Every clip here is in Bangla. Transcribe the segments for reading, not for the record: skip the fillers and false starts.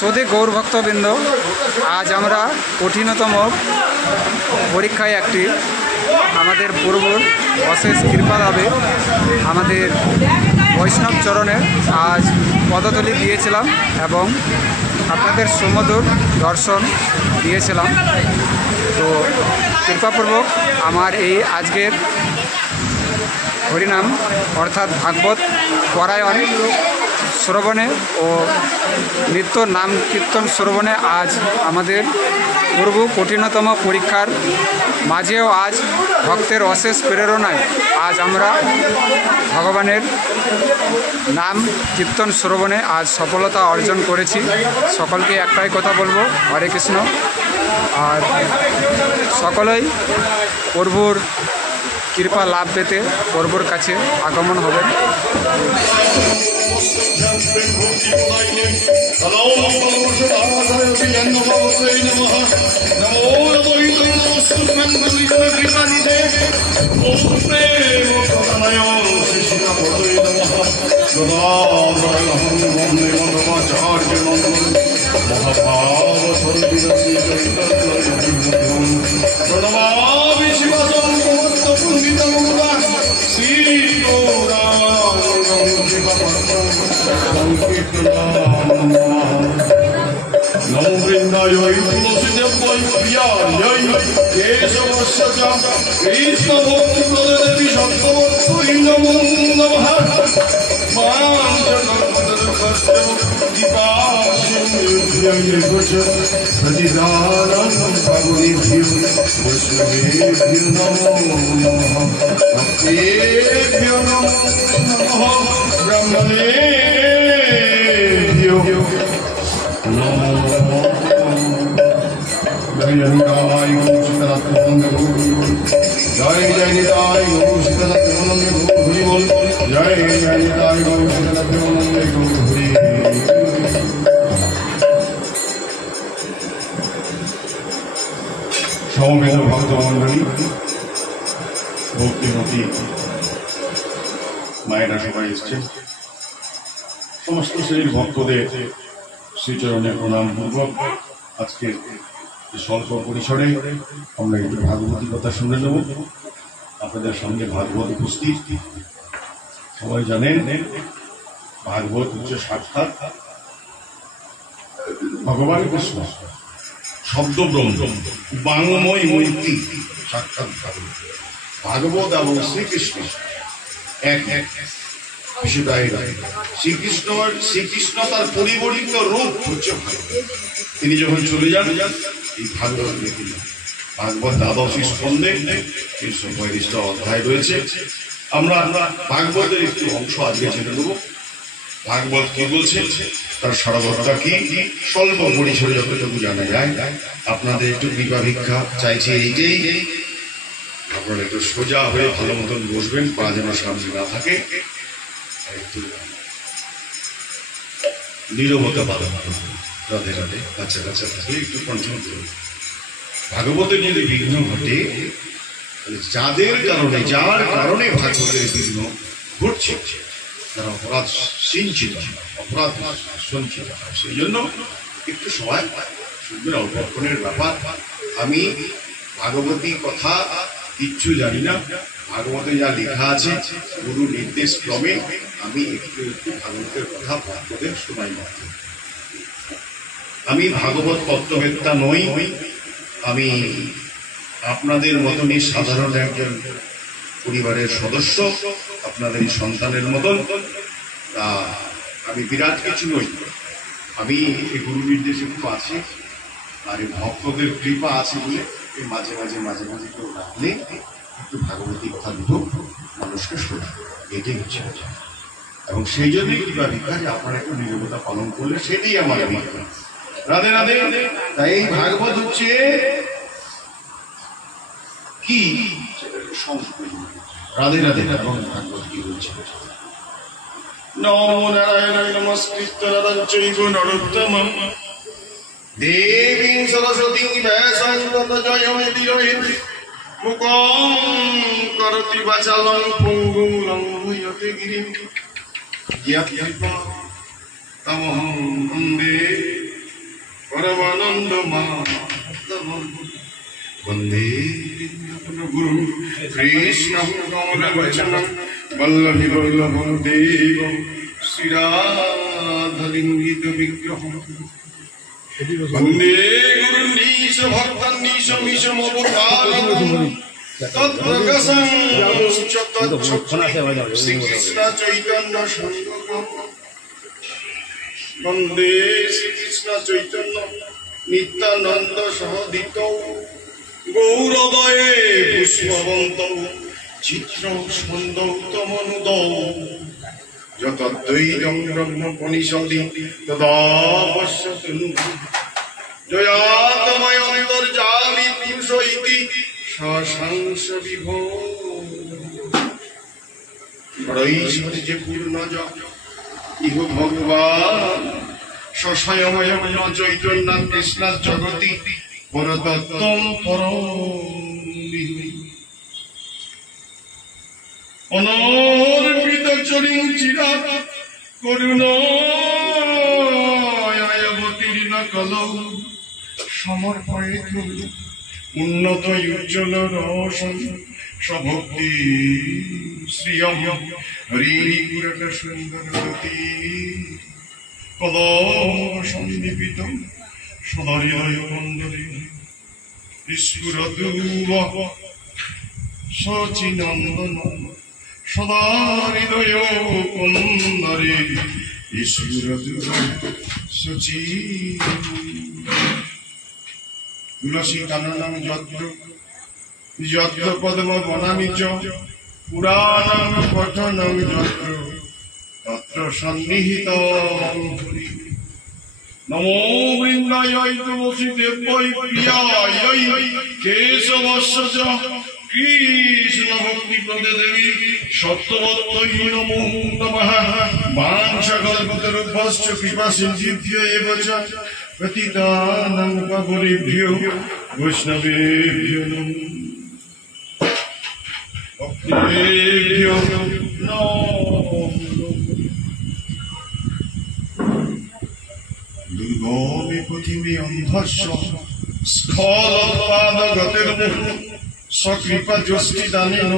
সৌদি গৌরভক্তবৃন্দ, আজ আমরা কঠিনতম পরীক্ষায় একটি আমাদের প্রভুর অশেষ কৃপা লাভে আমাদের বৈষ্ণব চরণে আজ পদতলি দিয়েছিলাম এবং আপনাদের সুমধুর দর্শন দিয়েছিলাম। তো কৃপাপূর্বক আমার এই আজকের হরিনাম অর্থাৎ ভাগবত পরায়ণ শ্রবণে ও নিত্য নাম কীর্তন শ্রবণে আজ আমাদের প্রভু কঠিনতম পরীক্ষার মাঝেও আজ ভক্তের অশেষ প্রেরণায় আজ আমরা ভগবানের নাম কীর্তন শ্রবণে আজ সফলতা অর্জন করেছি। সকলকে একটাই কথা বলবো, হরে কৃষ্ণ। আর সকলেই প্রভুর কৃপা লাভ পেতে প্রভুর কাছে আগমন হবেন। नमो वृंदाय तुलसीदेव्यै प्रियायै केशवस्य च कृष्णभक्तिप्रददेवी सत्त्ववत्यै नमो नमः। माञ्चकल्पतरुभ्यश्च कृपासिन्धुभ्यो च प्रतिदानं भगवद्भ्यो वैष्णवेभ्यो नमो नमः। भक्तेभ्यो नमो नमः। ब्रह्मणेभ्यो जय निताय गौ शीतलानंद गौरी बोल, जय जय निताय गौ शीतलानंद गौरी बोल, जय जय निताय गौ शीतलानंद गौरी। সমবেত ভক্ত মন্ডলী, ভক্তিমতী মায়েরা সবাই এসছেন। সমস্ত শ্রেণীর ভক্তদের শ্রীচরণে প্রণাম পূর্বক আজকে স্বল্প পরিসরে আমরা একটু ভাগবতী কথা শুনে নেব। আপনাদের সঙ্গে ভাগবত উপস্থিত। সবাই জানেন ভাগবত হচ্ছে সাক্ষাৎ ভগবান কৃষ্ণ, শব্দ ব্রহ্ম, বাংময় মূর্তি, সাক্ষাৎ ভাগবত। ভাগবত এবং শ্রীকৃষ্ণ এক এক বিষয়টাই শ্রীকৃষ্ণ তার পরিবর্তিত রূপ হচ্ছে ভাগবত। তিনি যখন চলে যান এই ভাগবত লিখলেন। ভাগবত দ্বাদশ স্কন্ধে ৩৪৫টা অধ্যায় রয়েছে। আমরা ভাগবতের একটু অংশ আজকে জেনে নেব। ভাগবত কি বলছে, তার সারবত্তা কি, স্বল্প পরিসরে যতটুকু জানা যায়। আপনাদের একটু কৃপা ভিক্ষা চাইছি এইটাই, আপনারা একটু সোজা হয়ে ভালো মতন বসবেন, পা যেন সামনে না থাকে, একটু নীরবতা পালন করুন। রাধে রাধে। কাছে কাছে থাকলে একটু কন্ট্রোল করুন। ভাগবতে যদি বিঘ্ন ঘটে, যার কারণে ভাগবতের বিঘ্ন ঘটছে, তারা অপরাধ সিঞ্চিত, অপরাধ সঞ্চিত। সেই জন্য একটু সময় শুনবেন, অল্পক্ষণের ব্যাপার। আমি ভাগবতী কথা কিচ্ছু জানি না। ভাগবতে যা লেখা আছে গুরু নির্দেশ ক্রমে আমি একটু ভাগবতের কথা ভক্তদের শোনাই মাত্র। আমি ভাগবত তত্ত্ববেত্তা নই। আমি আপনাদের মতনই সাধারণ একজন পরিবারের সদস্য, আপনাদের সন্তানের মতন। আমি বিরাট কিছু নই। আমি গুরু নির্দেশ একটু আছে, আর ভক্তদের কৃপা আছে বলে মাঝে মাঝে কেউ ডাকলে একটু ভাগবতী কথা দুটো মানুষকে শোনা, এটাই হচ্ছে। এবং সেই জন্যই কৃপা ভিক্ষা যে আপনারা একটু নীরবতা পালন করলে সেটাই আমার ভিক্ষা। রাধে রাধে। তাই এই ভাগবত হচ্ছে কি, রাধে রাধে। এবং ভাগবত কি বলছে, নমো নারায়ণায় নমস্কৃত্য নরং চৈব নরোত্তমং দেবীং সরস্বতীং ব্যাসং তত জয়মেতিরহে মুখং করতি বাচালং পঙ্গুং লঙ্ঘয়তে গিরিং यत् तमहं वन्दे গুরু কৃষ্ণ কমললোচনম বল্লভী বল্লভম দেব শ্রীরাধলিঙ্গিত বিগ্রহ বন্দে গুরু নিশ ভক্তন নিশ মিশমবতারম তৎপ্রকাশং শ্রীকৃষ্ণ চৈতন্য সংঘম বন্দে শ্রীকৃষ্ণ চৈতন্য নিত্যানন্দ সহদিত গৌরদয়ে পুষ্পবন্ত চিত্র স্কন্দৌতমনুদ যতদ্বৈতং ব্রহ্মোপনিষদি তদাবশ্যতু জয়াতময় অন্তর্যামী পুরুষ ইতি সশংস বিভো ঐশ্বর্যে পূর্ণ ইহ ভগবান সস্বয়ময় চৈতন্য কৃষ্ণ জগতি পরতত্ত্বম অনর্পিত চরিং চিরা করুণায়বতীর্ণ কলৌ সমর্পয়িত উন্নত উজ্জ্বল রোশন সভক্তি শ্রিয়ম হরিপুরট সুন্দরবতী কদম সন্নিপিত সদহৃদয় মন্ডলী স্ফুরতু শচীনন্দন সদা হৃদয় কন্দরে স্ফুরতু শচী তুলসী কাননং যত্র যত্র পদ্ম বনামি চ পুরাণং পঠনং যত্র তত্র সন্নিহিতং হরি নমো বৃন্দায় তুলসী দেব্যৈ প্রিয়ায় কেশবস্য চ কৃষ্ণ ভক্তি প্রদে দেবী সত্যবত্তৈ নমো নমঃ বাঞ্ছাকল্পতরুভ্যশ্চ কৃপা সিন্ধিভ্য় এব চ পতিতানাং পাবনেভ্যো বৈষ্ণবেভ্যো নমো ভক্তেভ্যো নমো দুর্গমে পথিমে অন্ধস্য স্খলৎপাদগতির্মুখ সকৃপা যষ্টি দানেন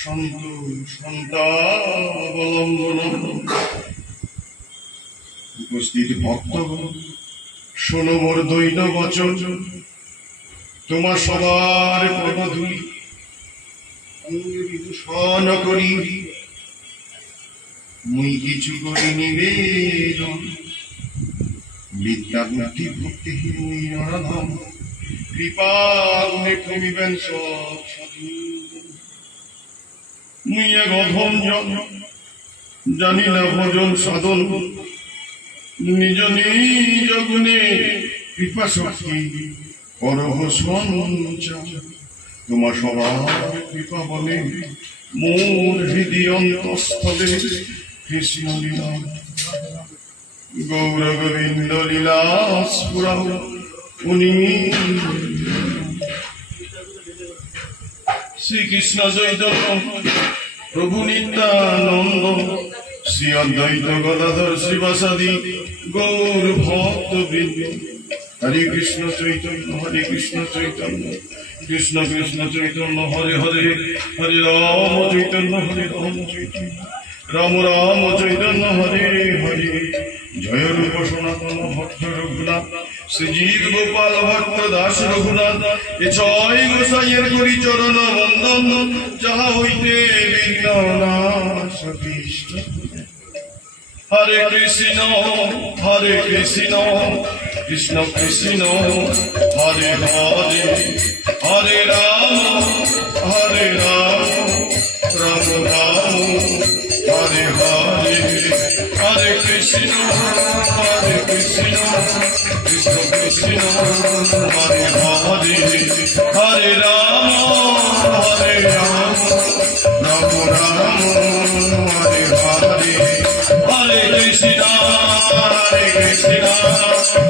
সন্তু সন্তাবলম্বন উপস্থিত ভক্তগণ শোনো মোর দৈন বচন তোমার সবার পদধূলি বিভূষণ করি মুই কিছু করি নিবেদন বিদ্যা বুদ্ধি ভক্তিহীন মুই নরধম কৃপাগুণে কমিবেন সব সাধু মুই এক অধম জানি না ভজন সাধন নিজ নিজ গুণে কৃপা শক্তি করহ সঞ্চার তোমার সবার কৃপা বলে মোর হৃদয় অন্তঃস্থলে কৃষ্ণ লীলা গৌর গোবিন্দ লীলা স্ফুরাও উনি শ্রীকৃষ্ণ চৈতন্য প্রভু নিত্যানন্দ শ্রী অদ্বৈত গদাধর শ্রীবাসাদি গৌর ভক্ত বৃন্দ হরে কৃষ্ণ চৈতন্য কৃষ্ণ কৃষ্ণ চৈতন্য হরে হরে হরে রাম চৈতন্য হরে রাম চৈতন্য রাম রাম চৈতন্য হরে হরে জয় রূপ সনাতন ভক্ত রঘুনাথ শ্রীজীব গোপাল ভক্ত দাস রঘুনাথ এ ছয় গোসাইয়ের করি চরণ বন্দন যাহা হইতে বিঘ্ন নাশ কৃষ্ণ হরে কৃষ্ণ কৃষ্ণ কৃষ্ণ হরে হরে হরে রাম রাম রাম হরে হরে হরে কৃষ্ণ কৃষ্ণ কৃষ্ণ হরে হরে হরে রাম রাম রাম হরে হরে হরে কৃষ্ণ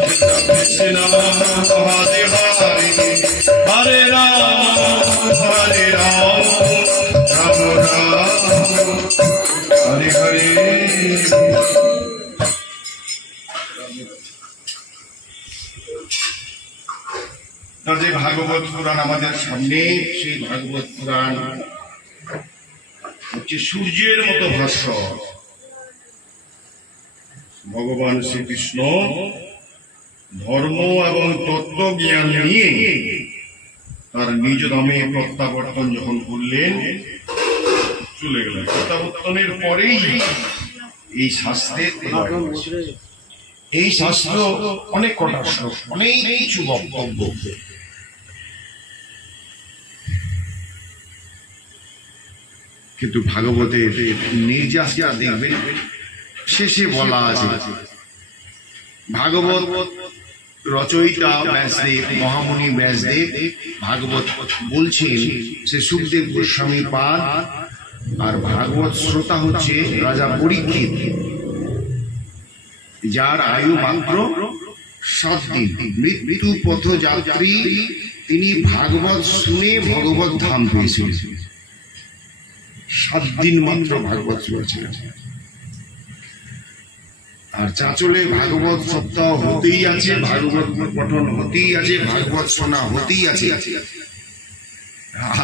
কৃষ্ণ কৃষ্ণ হরে হরে হরে রাম রাম হরে হরে যে ভাগবত পুরাণ আমাদের সামনে, সেই ভাগবত পুরাণ হচ্ছে সূর্যের মতো ভাস্কর। ভগবান শ্রীকৃষ্ণ ধর্ম এবং তত্ত্ব জ্ঞান নিয়ে তার নিজ ধামে প্রত্যাবর্তন যখন করলেন, চলে গেলেন। প্রত্যাবর্তনের পরেই এই শাস্ত্রের এই শাস্ত্র অনেক কটা শ্লোক, অনেক কিছু বক্তব্য। কিন্তু ভাগবতের নির্যাসটা দেখবেন শেষে বলা আছে, ভাগবত রচয়িতা ব্যাসদেব, মহামুনি ব্যাসদেব ভাগবত বলছেন সে সুখদেব গোস্বামী পাদ, আর ভাগবত শ্রোতা হচ্ছে রাজা পরীক্ষিত, যার আয়ু মাত্র 7 দিন। মৃত্যু পথযাত্রী তিনি ভাগবত শুনে ভগবত ধাম পেয়েছিলেন। 7 দিন মাত্র ভাগবত শুনেছিলেন। আর চাঁচলে ভাগবত সপ্তাহ হতেই আছে, ভাগবত পঠন হতেই আছে, ভাগবত শোনা হতেই আছে।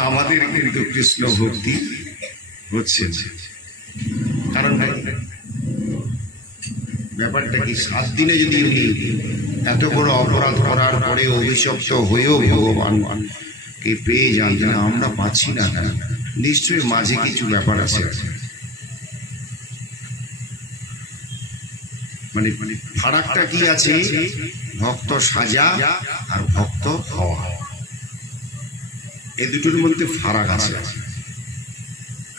আমাদের কিন্তু কৃষ্ণ ভক্তি হচ্ছে, কারণ ব্যাপারটা কি, 7 দিনে যদি উনি এত বড় অপরাধ করার পরে অভিশপ্ত হয়েও ভগবানকে পেয়ে যান, যেন আমরা পাচ্ছি না কেন? নিশ্চয়ই মাঝে কিছু ব্যাপার আছে। মানে ফারাকটা কি আছে? ভক্ত সাজা আর ভক্ত হওয়া, এই দুটোর মধ্যে ফারাক আছে।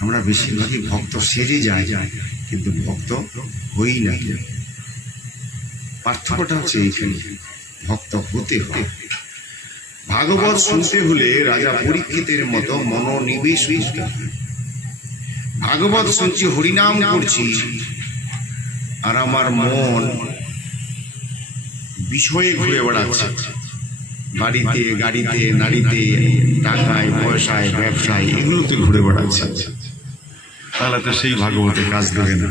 আমরা বেশিরভাগই ভক্ত সেজে যাই, কিন্তু ভক্ত হই না। পার্থক্যটা হচ্ছে এইখানে, ভক্ত হতে হয়। ভাগবত শুনতে হলে রাজা পরীক্ষিতের মতো মনোনিবেশ করতে হয়। ভাগবত শুনছি, হরিনাম করছি, আর আমার মন বিষয়ে ঘুরে বেড়াচ্ছে, বাড়িতে, গাড়িতে, নারীতে, টাকায়, পয়সায়, ব্যবসায়, এগুলোতে ঘুরে বেড়াচ্ছে, তাহলে তো সেই ভাগবতের কাজ দেবে না।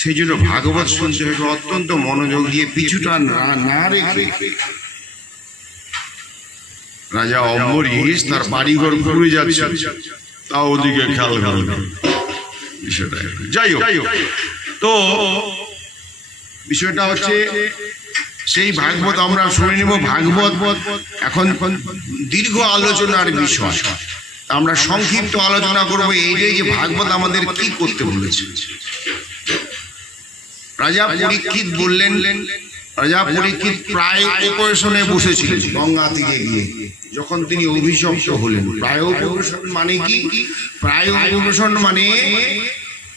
সেই জন্য ভাগবত শুনতে হবে অত্যন্ত মনোযোগ দিয়ে, পিছুটা না রেখে। রাজা অম্বরীশ তার বাড়িঘর ঘুরে যাচ্ছে, তাও ওদিকে খেয়াল করবে বিষয়টা। যাই হোক, তো বিষয়টা হচ্ছে সেই ভাগবত আমরা শুনে নেব। ভাগবত এখন দীর্ঘ আলোচনার বিষয়, আমরা সংক্ষিপ্ত আলোচনা করবো এইটাই যে ভাগবত আমাদের কি করতে বলেছে। রাজা পরীক্ষিত বললেন, রাজা পরীক্ষিত প্রায় উপবেশনে বসেছিলেন গঙ্গা থেকে গিয়ে, যখন তিনি অভিশপ্ত হলেন। প্রায় উপবেশন মানে কি? প্রায় উপবেশন মানে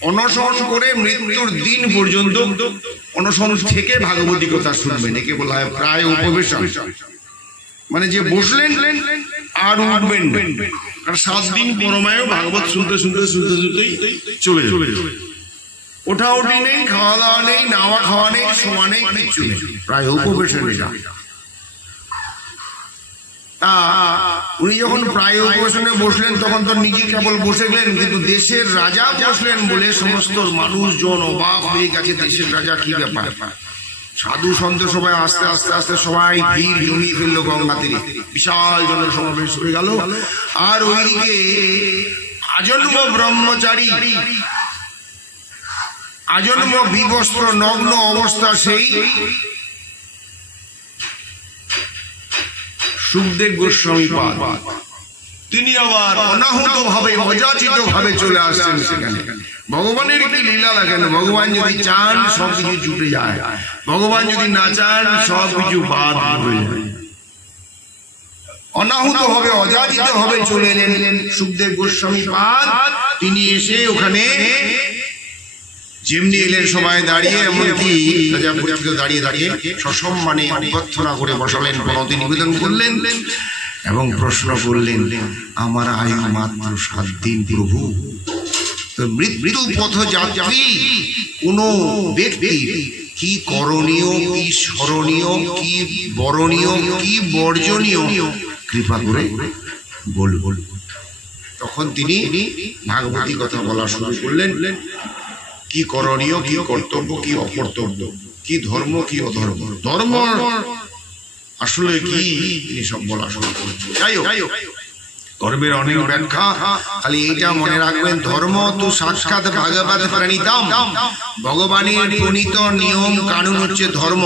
অনশন করে মৃত্যুর দিন পর্যন্ত অনশন থেকে ভাগবতী কথা শুনবেন, একে বলা হয় প্রায় উপবেশন। মানে যে বসলেন আর উঠবেন, আর 7 দিন পরমায়ও ভাগবত শুনতে শুনতে শুনতে শুনতেই চলে যাবে। ওঠা উঠি নেই, খাওয়া দাওয়া নেই, নাওয়া খাওয়া নেই, শোয়া নেই, কিচ্ছু নেই, প্রায় উপবেশন। এটা উনি যখন প্রায় উপবেশনে বসলেন, তখন তো নিজে কেবল বসে গেলেন, কিন্তু দেশের রাজা বসলেন বলে সমস্ত মানুষজন অবাক হয়ে গেছে। দেশের রাজা, কি ব্যাপার? সাধু সন্ত সবাই আস্তে আস্তে আস্তে সবাই ভিড় জমিয়ে ফেললো গঙ্গা তীরে, বিশাল জনসমাবেশ হয়ে গেল। আর ওইদিকে আজন্ম ব্রহ্মচারী, আজন্ম বিবস্ত্র নগ্ন অবস্থা সেই সুখদেব গোস্বামী পাদ, তিনি আবার অনাহুত ভাবে, অযাচিত ভাবে চলে আসছেন সেখানে। ভগবানের কি লীলা দেখেন, ভগবান যদি চান সবকিছু জুটে যায়, ভগবান যদি না চান সবকিছু বাদ হয়ে যায়। অনাহুত ভাবে, অযাচিত ভাবে চলে এলেন সুখদেব গোস্বামী পাদ। তিনি এসে ওখানে যেমনি এলেন সবাই দাঁড়িয়ে, এমনকি রাজা পরীক্ষিত দাঁড়িয়ে দাঁড়িয়ে সসম্মানে অভ্যর্থনা করে বসালেন, প্রণতি নিবেদন করলেন এবং প্রশ্ন করলেন, আমার আয়ু মাত্র 7 দিন প্রভু, তো মৃত্যু পথযাত্রী কোন ব্যক্তি কি করণীয়, কি স্মরণীয়, কি বরণীয়, কি বর্জনীয়, কৃপা করে বলুন। তখন তিনি ভাগবতী কথা বলা শুরু করলেন। কি করণীয়, কি কর্তব্য, কি অকর্তব্য, কি ধর্ম, কি অধর্ম। ধর্ম আসলে কি তিনি সব বলা শুরু করেছেন। যাই হোক, ধর্মের অনেক ব্যাখ্যা, খালি এইটা মনে রাখবেন, ধর্ম তো সাক্ষাৎ ভাগবত প্রণীতম, ভগবানের প্রণীত নিয়ম কানুন হচ্ছে ধর্ম।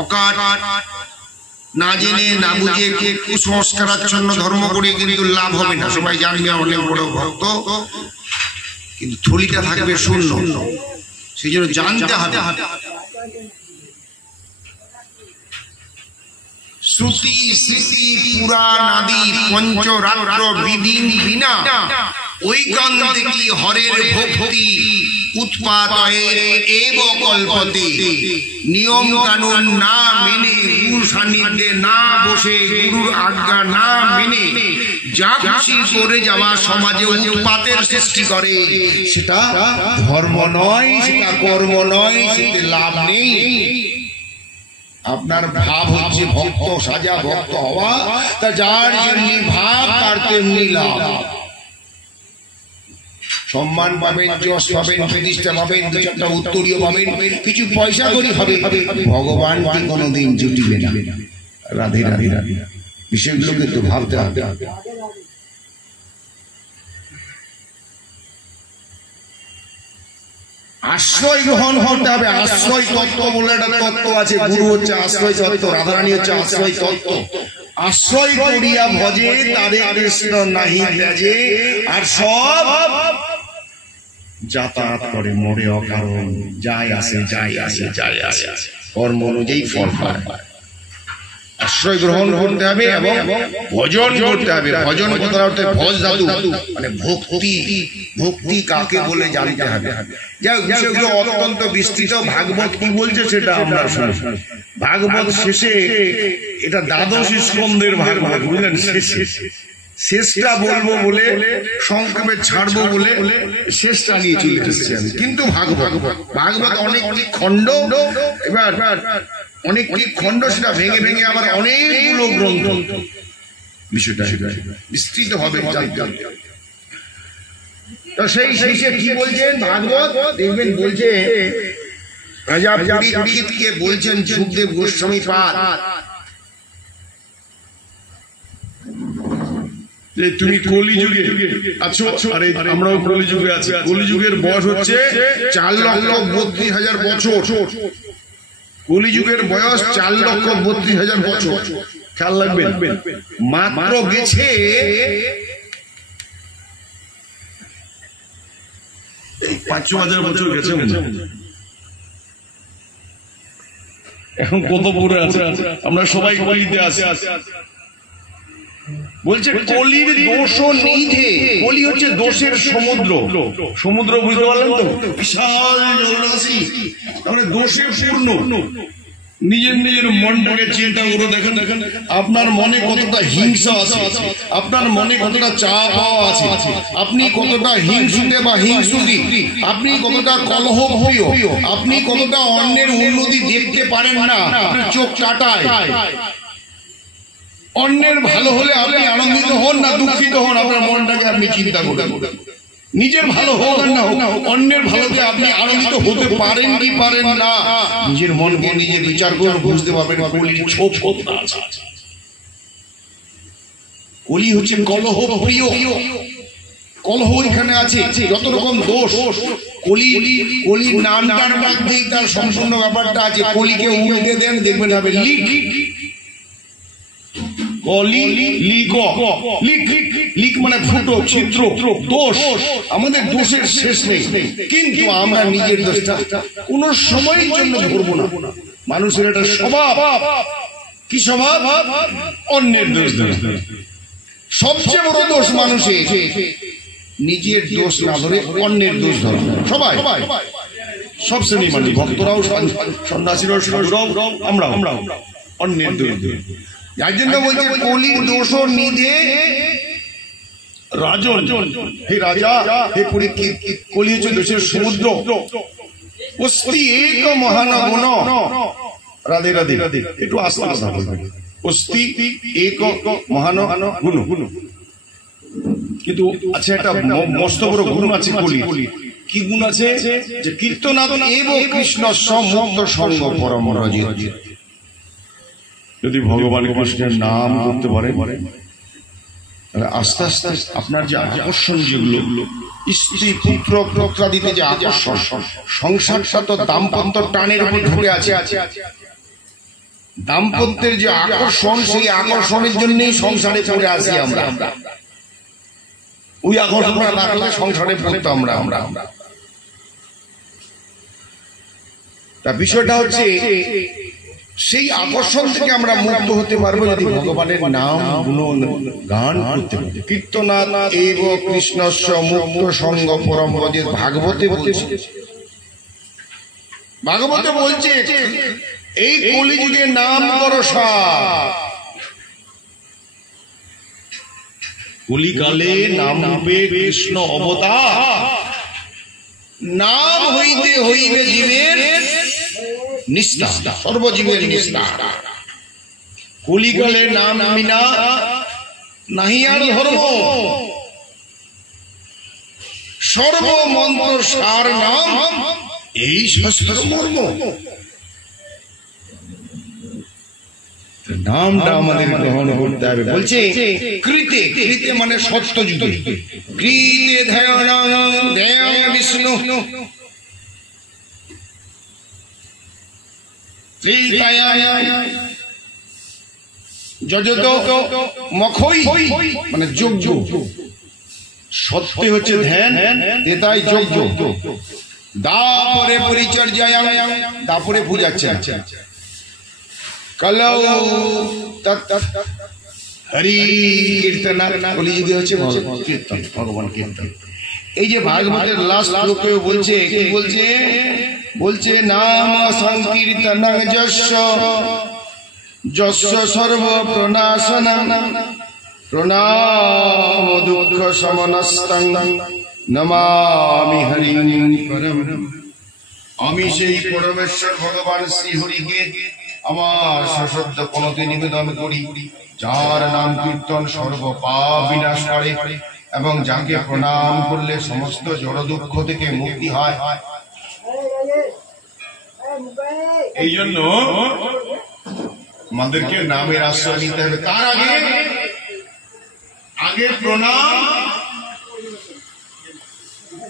অকাট না জেনে না বুঝে কুসংস্কারাচ্ছন্ন ধর্ম করে কিন্তু লাভ হবে না। সবাই জানবে অনেক বড় ভক্ত, কিন্তু থলিটা থাকবে শূন্য। সেই জন্য জানতে হবে। শ্রুতি স্মৃতি পুরাণ আদি পঞ্চরাত্র বিধিন বিনা ঐকান্তিকী হরের ভক্তি উৎপাদয়ে এব কল্পতে। নিয়ম কানুন না মেনে, গুরু সান্নিধ্যে না বসে, গুরুর আজ্ঞা না মেনে যা খুশি করে যাওয়া সমাজে উৎপাতের সৃষ্টি করে। সেটা ধর্ম নয়, সেটা কর্ম নয়, সেটা লাভ নেই। আপনার ভাব হচ্ছে ভক্ত সাজা, ভক্ত হওয়া, তা যার যেমনি ভাব তার তেমনি লাভ। সম্মান পাবেন, যশ পাবেন, প্রতিষ্ঠা পাবেন, দু চারটা উত্তরীয় পাবেন, কিছু পয়সা করি হবে। ভগবান কি কোনোদিন জুটিবে না। রাধে রাধে রাধে। বিষয়গুলো কিন্তু ভাবতে হবে। আশ্রয় গ্রহণ করতে হবে। আশ্রয় তত্ত্ব বলে একটা তত্ত্ব আছে। গুরু হচ্ছে আশ্রয় তত্ত্ব, রাধারানী হচ্ছে আশ্রয় তত্ত্ব। আশ্রয় করিয়া ভজে তারে কৃষ্ণ নাহি ত্যাজে, আর সব যাতায়াত করে মরে অকারণ, যায় আসে যায় আসে যায় আসে, কর্ম অনুযায়ী ফল পায়। আশ্রয় গ্রহণ করতে হবে এবং ভজন করতে হবে। ভজন কথার অর্থে ভজ ধাতু, মানে ভক্তি। ভক্তি কাকে বলে জানতে হবে। যাই হোক, বিষয়গুলো অত্যন্ত বিস্তৃত। ভাগবত কি বলছে সেটা আমরা শুনি। ভাগবত শেষে, এটা দ্বাদশ স্কন্ধের ভাগবত, বুঝলেন, শেষটা বলবো বলে, সংক্ষেপে ছাড়বো বলে শেষটা নিয়ে চলে এসেছি আমি। কিন্তু ভাগবত অনেকটি খণ্ড, এবার অনেকটি খণ্ড, সেটা ভেঙে ভেঙে আবার অনেকগুলো গ্রন্থ। বিষয়টা বিস্তৃত হবে। তো সেই শেষে কি বলছেন ভাগবত দেখবেন, বলছে রাজা পরীক্ষিতকে বলছেন সুখদেব গোস্বামী পাদ, যে তুমি কলিযুগে আছো, আরে আমরাও কলিযুগে আছি। কলিযুগের বয়স হচ্ছে 4,32,000 বছর। কলিযুগের বয়স 4,32,000 বছর। খেয়াল রাখবেন, মাত্র গেছে 5,000 বছর গেছে। এখন কত পরে আছে? আমরা সবাই কলিতে আছি। বলছে কলির দোষ নিধে। কলি হচ্ছে দোষের সমুদ্র। সমুদ্র বুঝতে পারলেন তো? বিশাল জলরাশি, তাহলে দোষে পূর্ণ। নিজের নিজের মনটাকে চিন্তা করে দেখেন, আপনার মনে কতটা হিংসা আছে, আপনার মনে কতটা চাপ আছে, আপনি কতটা হিংসুটে বা হিংসুটি, আপনি কতটা কলহ প্রিয়, আপনি কতটা অন্যের উন্নতি দেখতে পারেন না, আপনার চোখ টাটায়। অন্যের ভালো হলে আপনি আনন্দিত হন না দুঃখিত হন, আপনার মনটাকে আপনি চিন্তা করেন। নিজের ভালো হোক আর না হোক, অন্যের ভালোতে আপনি আনন্দিত হতে পারেন কি পারেন না, নিজের মনকে নিজে বিচার করে বুঝতে পারবেন। কলি হচ্ছে কলহ প্রিয়। কলহ এখানে আছে, যত রকম দোষ। কলির নামটার মধ্যেই তার সম্পূর্ণ ব্যাপারটা আছে। কলিকে উল্টে দেন, দেখবেন হবে লিক। লিক মানে ফুটো, ছিদ্র, দোষ। আমাদের দোষের শেষ নেই, কিন্তু আমরা নিজের দোষটা কোন সময়ের জন্য ধরবো না। মানুষের একটা স্বভাব, কি স্বভাব? অন্যের দোষ ধরে। সবচেয়ে বড় দোষ মানুষের নিজের দোষ না ধরে অন্যের দোষ ধরা। সবাই, সব শ্রেণী মানুষ, ভক্তরাও, সন্ন্যাসীরাও, আমরাও অন্যের দোষ ধরে। যার জন্য বলছে কলির দোষ নিধে রাজন। হে রাজা, হে পরীক্ষিত, কলি হচ্ছে দোষের সমুদ্র। অস্তি এক মহানগুণ। রাধে রাধে, একটু আস্তে কথা বলবেন। অস্তি এক মহানগুণ। কিন্তু আচ্ছা, একটা মস্ত বড় গুণ আছে কলি। কি গুণ আছে? যে কীর্তনাদ এব কৃষ্ণ সমুক্ত সঙ্গ পরম রজ। যদি ভগবান কৃষ্ণের নাম করতে পারে, তাহলে আস্তে আস্তে আপনার যে আকর্ষণ, যেগুলো স্ত্রী পুত্র প্রত্যাদিতে যে আকর্ষণ, সংসারটা তো দাম্পত্য টানের উপর ঢুকে আছে। দাম্পত্যের যে আকর্ষণ, সেই আকর্ষণের জন্যই সংসারে পড়ে আসি আমরা। ওই আকর্ষণ না থাকলে সংসারে পড়তো আমরা। তা বিষয়টা হচ্ছে, সেই আকর্ষণ থেকে আমরা মুক্ত হতে পারবো যদি ভগবানের নাম গুণ গান করতে পারি। কীর্তনাথ এব কৃষ্ণস্য মুক্ত সঙ্গ পরম ব্রজের, ভাগবতে বলছে। ভাগবতে বলছে এই কলিযুগে নাম করো সার, কলিকালে নাম রূপে কৃষ্ণ অবতার, নাম হইতে হইবে জীবের নিস্তার, সর্বজীবের নিস্তার। কলিকালে নাম বিনা নাহি আর ধর্ম, সর্বমন্ত্র সার নাম, এই শাস্ত্র মর্ম। নামটা আমাদের গ্রহণ করতে হবে। বলছে কৃতে, কৃতে মানে সত্য যুগে, কৃতে ধ্যান বিষ্ণু, যজত মখই মানে যজ্ঞ, সত্য হচ্ছে ধ্যান, তেতাই যজ্ঞ, দাপরে পরিচর্যায়, দাপরে পূজাচ্ছে কলৌ হরি কীর্তন, কলিযুগে হচ্ছে কীর্তন, ভগবান কীর্তন। এই যে ভাগবতের লাস্ট লোকে বলছে, কি বলছে? বলছে নাম সংকীর্তন যস্য যস্য সর্ব প্রণাশনম, প্রণাম দুঃখ সমনস্তং, নমামি হরি পরম। আমি সেই পরমেশ্বর ভগবান শ্রীহরিকে আমার সশ্রদ্ধ প্রণতি নিবেদন করি, যার নাম কীর্তন সর্ব পাপ বিনাশ করে এবং যাকে প্রণাম করলে সমস্ত জড় দুঃখ থেকে মুক্তি হয়। এই জন্য আমাদেরকে নামের আশ্রয় নিতে হবে। তার আগে প্রণাম,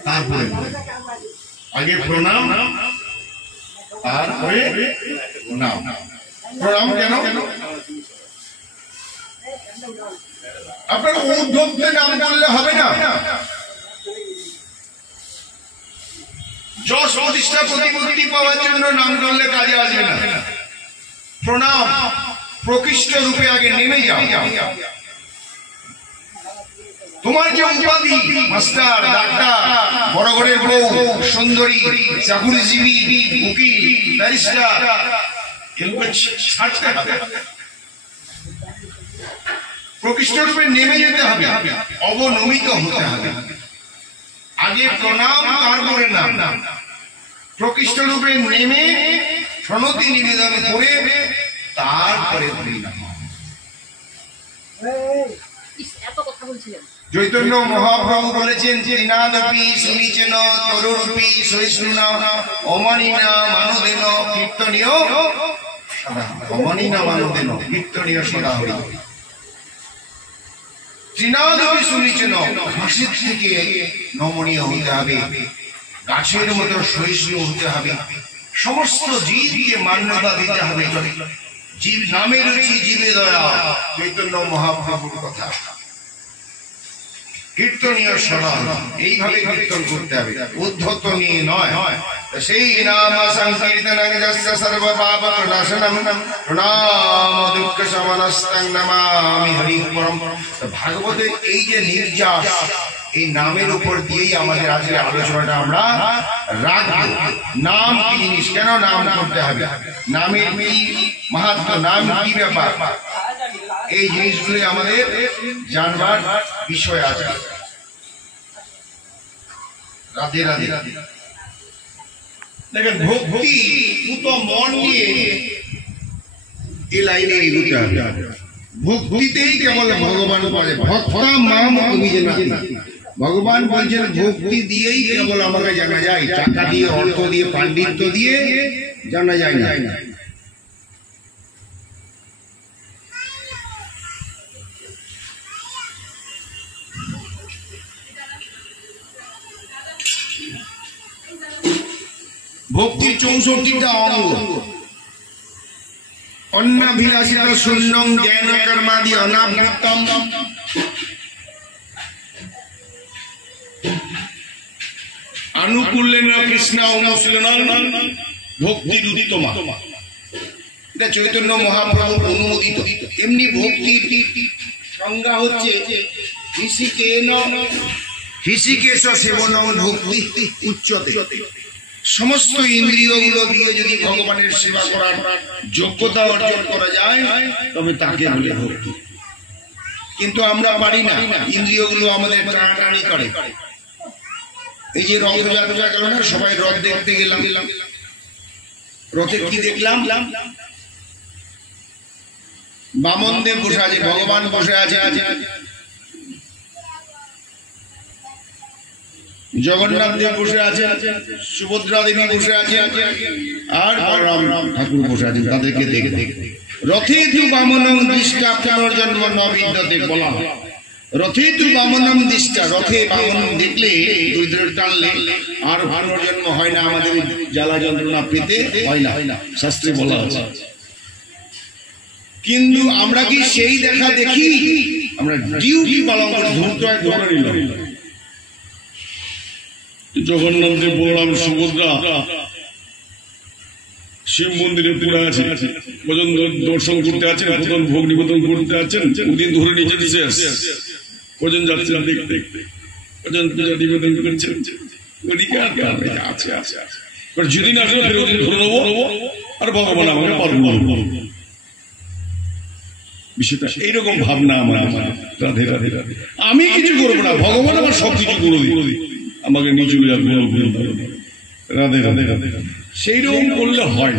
তারপরে আগে প্রণাম, তারপরে নাম। প্রণাম কেন? আপনার উদ্ধব নাম করলে হবে না। যশ প্রতিষ্ঠা প্রতিপত্তি পাওয়ার জন্য নাম করলে কাজে আসবে না। প্রণাম, প্রকৃষ্ট রূপে আগে নেমে যাও। তোমার যে উপাধি, মাস্টার, ডাক্তার, বড় ঘরের বউ, সুন্দরী, চাকুরিজীবী, উকিল, ব্যারিস্টার, এগুলো ছাড়তে হবে। প্রকৃষ্ট রূপে নেমে যেতে হবে, অবনমিত হতে হবে। আগে প্রণাম, তারপরে নাম। প্রকৃষ্ট রূপে নেমে প্রণতি নিবেদন করে তারপরে হরিনাম। চৈতন্য মহাপ্রভু বলেছেন, তৃণাদপি শুনিছেন তরুরূপী সহিষ্ণুনা অমানিনা মানদেন কীর্তনীয় সদা, অমানিনা মানদেন কীর্তনীয় সদা হরি। তৃণাদপি শুনিছেন, ঘাসের থেকে নমনীয় হতে হবে, গাছের মতো সহিষ্ণু হতে হবে, সমস্ত জীবকে মান্যতা দিতে হবে। জীব নামের রয়েছে জীবে দয়া, চৈতন্য মহাপ্রভুর কথা। কীর্তনীয় সদা, এইভাবে কীর্তন করতে হবে, উদ্ধত নিয়ে নয়। সেই নাম সংকীর্তন যস্য সর্ব পাপ প্রণাশনম, প্রণাম দুঃখ সমনস্তং, নমামি হরি পরম। ভাগবতে এই যে নির্যাস, এই নামের উপর দিয়েই আমাদের আজকে আলোচনাটা আমরা রাখবো। নাম কি জিনিস, কেন নাম করতে হবে, নামের কি মাহাত্ম্য, নাম কি ব্যাপার, এই জিনিসগুলি আমাদের জানবার বিষয় আছে। রাধে রাধে। দেখেন, ভক্তি পুত মন নিয়ে এই লাইনে এগোতে হবে। ভক্তিতেই কেবল ভগবান পারে, ভক্তা মাম অভিজে না। ভগবান বলছেন ভক্তি দিয়েই কেবল আমাকে জানা যায়, টাকা দিয়ে, অর্থ দিয়ে, পাণ্ডিত্য দিয়ে জানা যায় না। ভক্তির 64টা অঙ্গ। অন্নাভিলাষিত শূন্যং জ্ঞান কর্মাদি অনাবৃত্তম আনুকূল্যেন কৃষ্ণ অনুশীলনং ভক্তির উত্তমা। এটা চৈতন্য মহাপ্রভুর অনুমোদিত। এমনি ভক্তির সংজ্ঞা হচ্ছে হৃষিকেশ সেবনং ভক্তি উচ্চতে। সমস্ত ইন্দ্রিয়গুলো দিয়ে যদি ভগবানের সেবা করার যোগ্যতা অর্জন করা যায় তবে তাকে বলে ভক্তি। কিন্তু আমরা পারি না, ইন্দ্রিয়গুলো আমাদের টানাটানি করে। এই যে রথযাত্রা গেল না, সবাই রথ দেখতে গেলাম, রথে কি দেখলাম? বামন দেব বসে আছে, ভগবান বসে আছে, জগন্নাথ দেব বসে আছে, সুভদ্রা দেবী বসে আছে, আর বলরাম ঠাকুর বসে আছে। তাদেরকে দেখে রথে তু বামনং দৃষ্টা পুনর্জন্ম ন বিদ্যতে বলা হয়। রথে তু বামনং দৃষ্টা, রথে বামন দেখলে দরিদ্র টানলে আর পুনর্জন্ম হয় না, আমাদের জ্বালা যন্ত্রণা পেতে হয় না, শাস্ত্রে বলা আছে। কিন্তু আমরা কি সেই দেখা দেখি? আমরা ডিউটি পালন করে ধরতে ধরে নিলাম। জগন্নাথ দেব, বলরাম, সুভদ্রা শিব মন্দিরে পূজা আছে, ভজন দর্শন করতে আছেন, প্রথম ভোগ নিবেদন করতে আছেন, দুদিন ধরে নিচে শেষ ভজন যাচ্ছেন দেখতে, ভজন পূজা নিবেদন করছেন। যেদিন আসবে ফেরত ধরে নেবো, আর ভগবান আমাকে পালন করবো। বিষয়টা এইরকম ভাবনা আমার। রাধে রাধে রাধে। আমি কিছু করবো না, ভগবান আমার সবকিছু করে দিই, আমাকে নিচু রাধে রাধে রাধে। সেইরকম করলে হয়।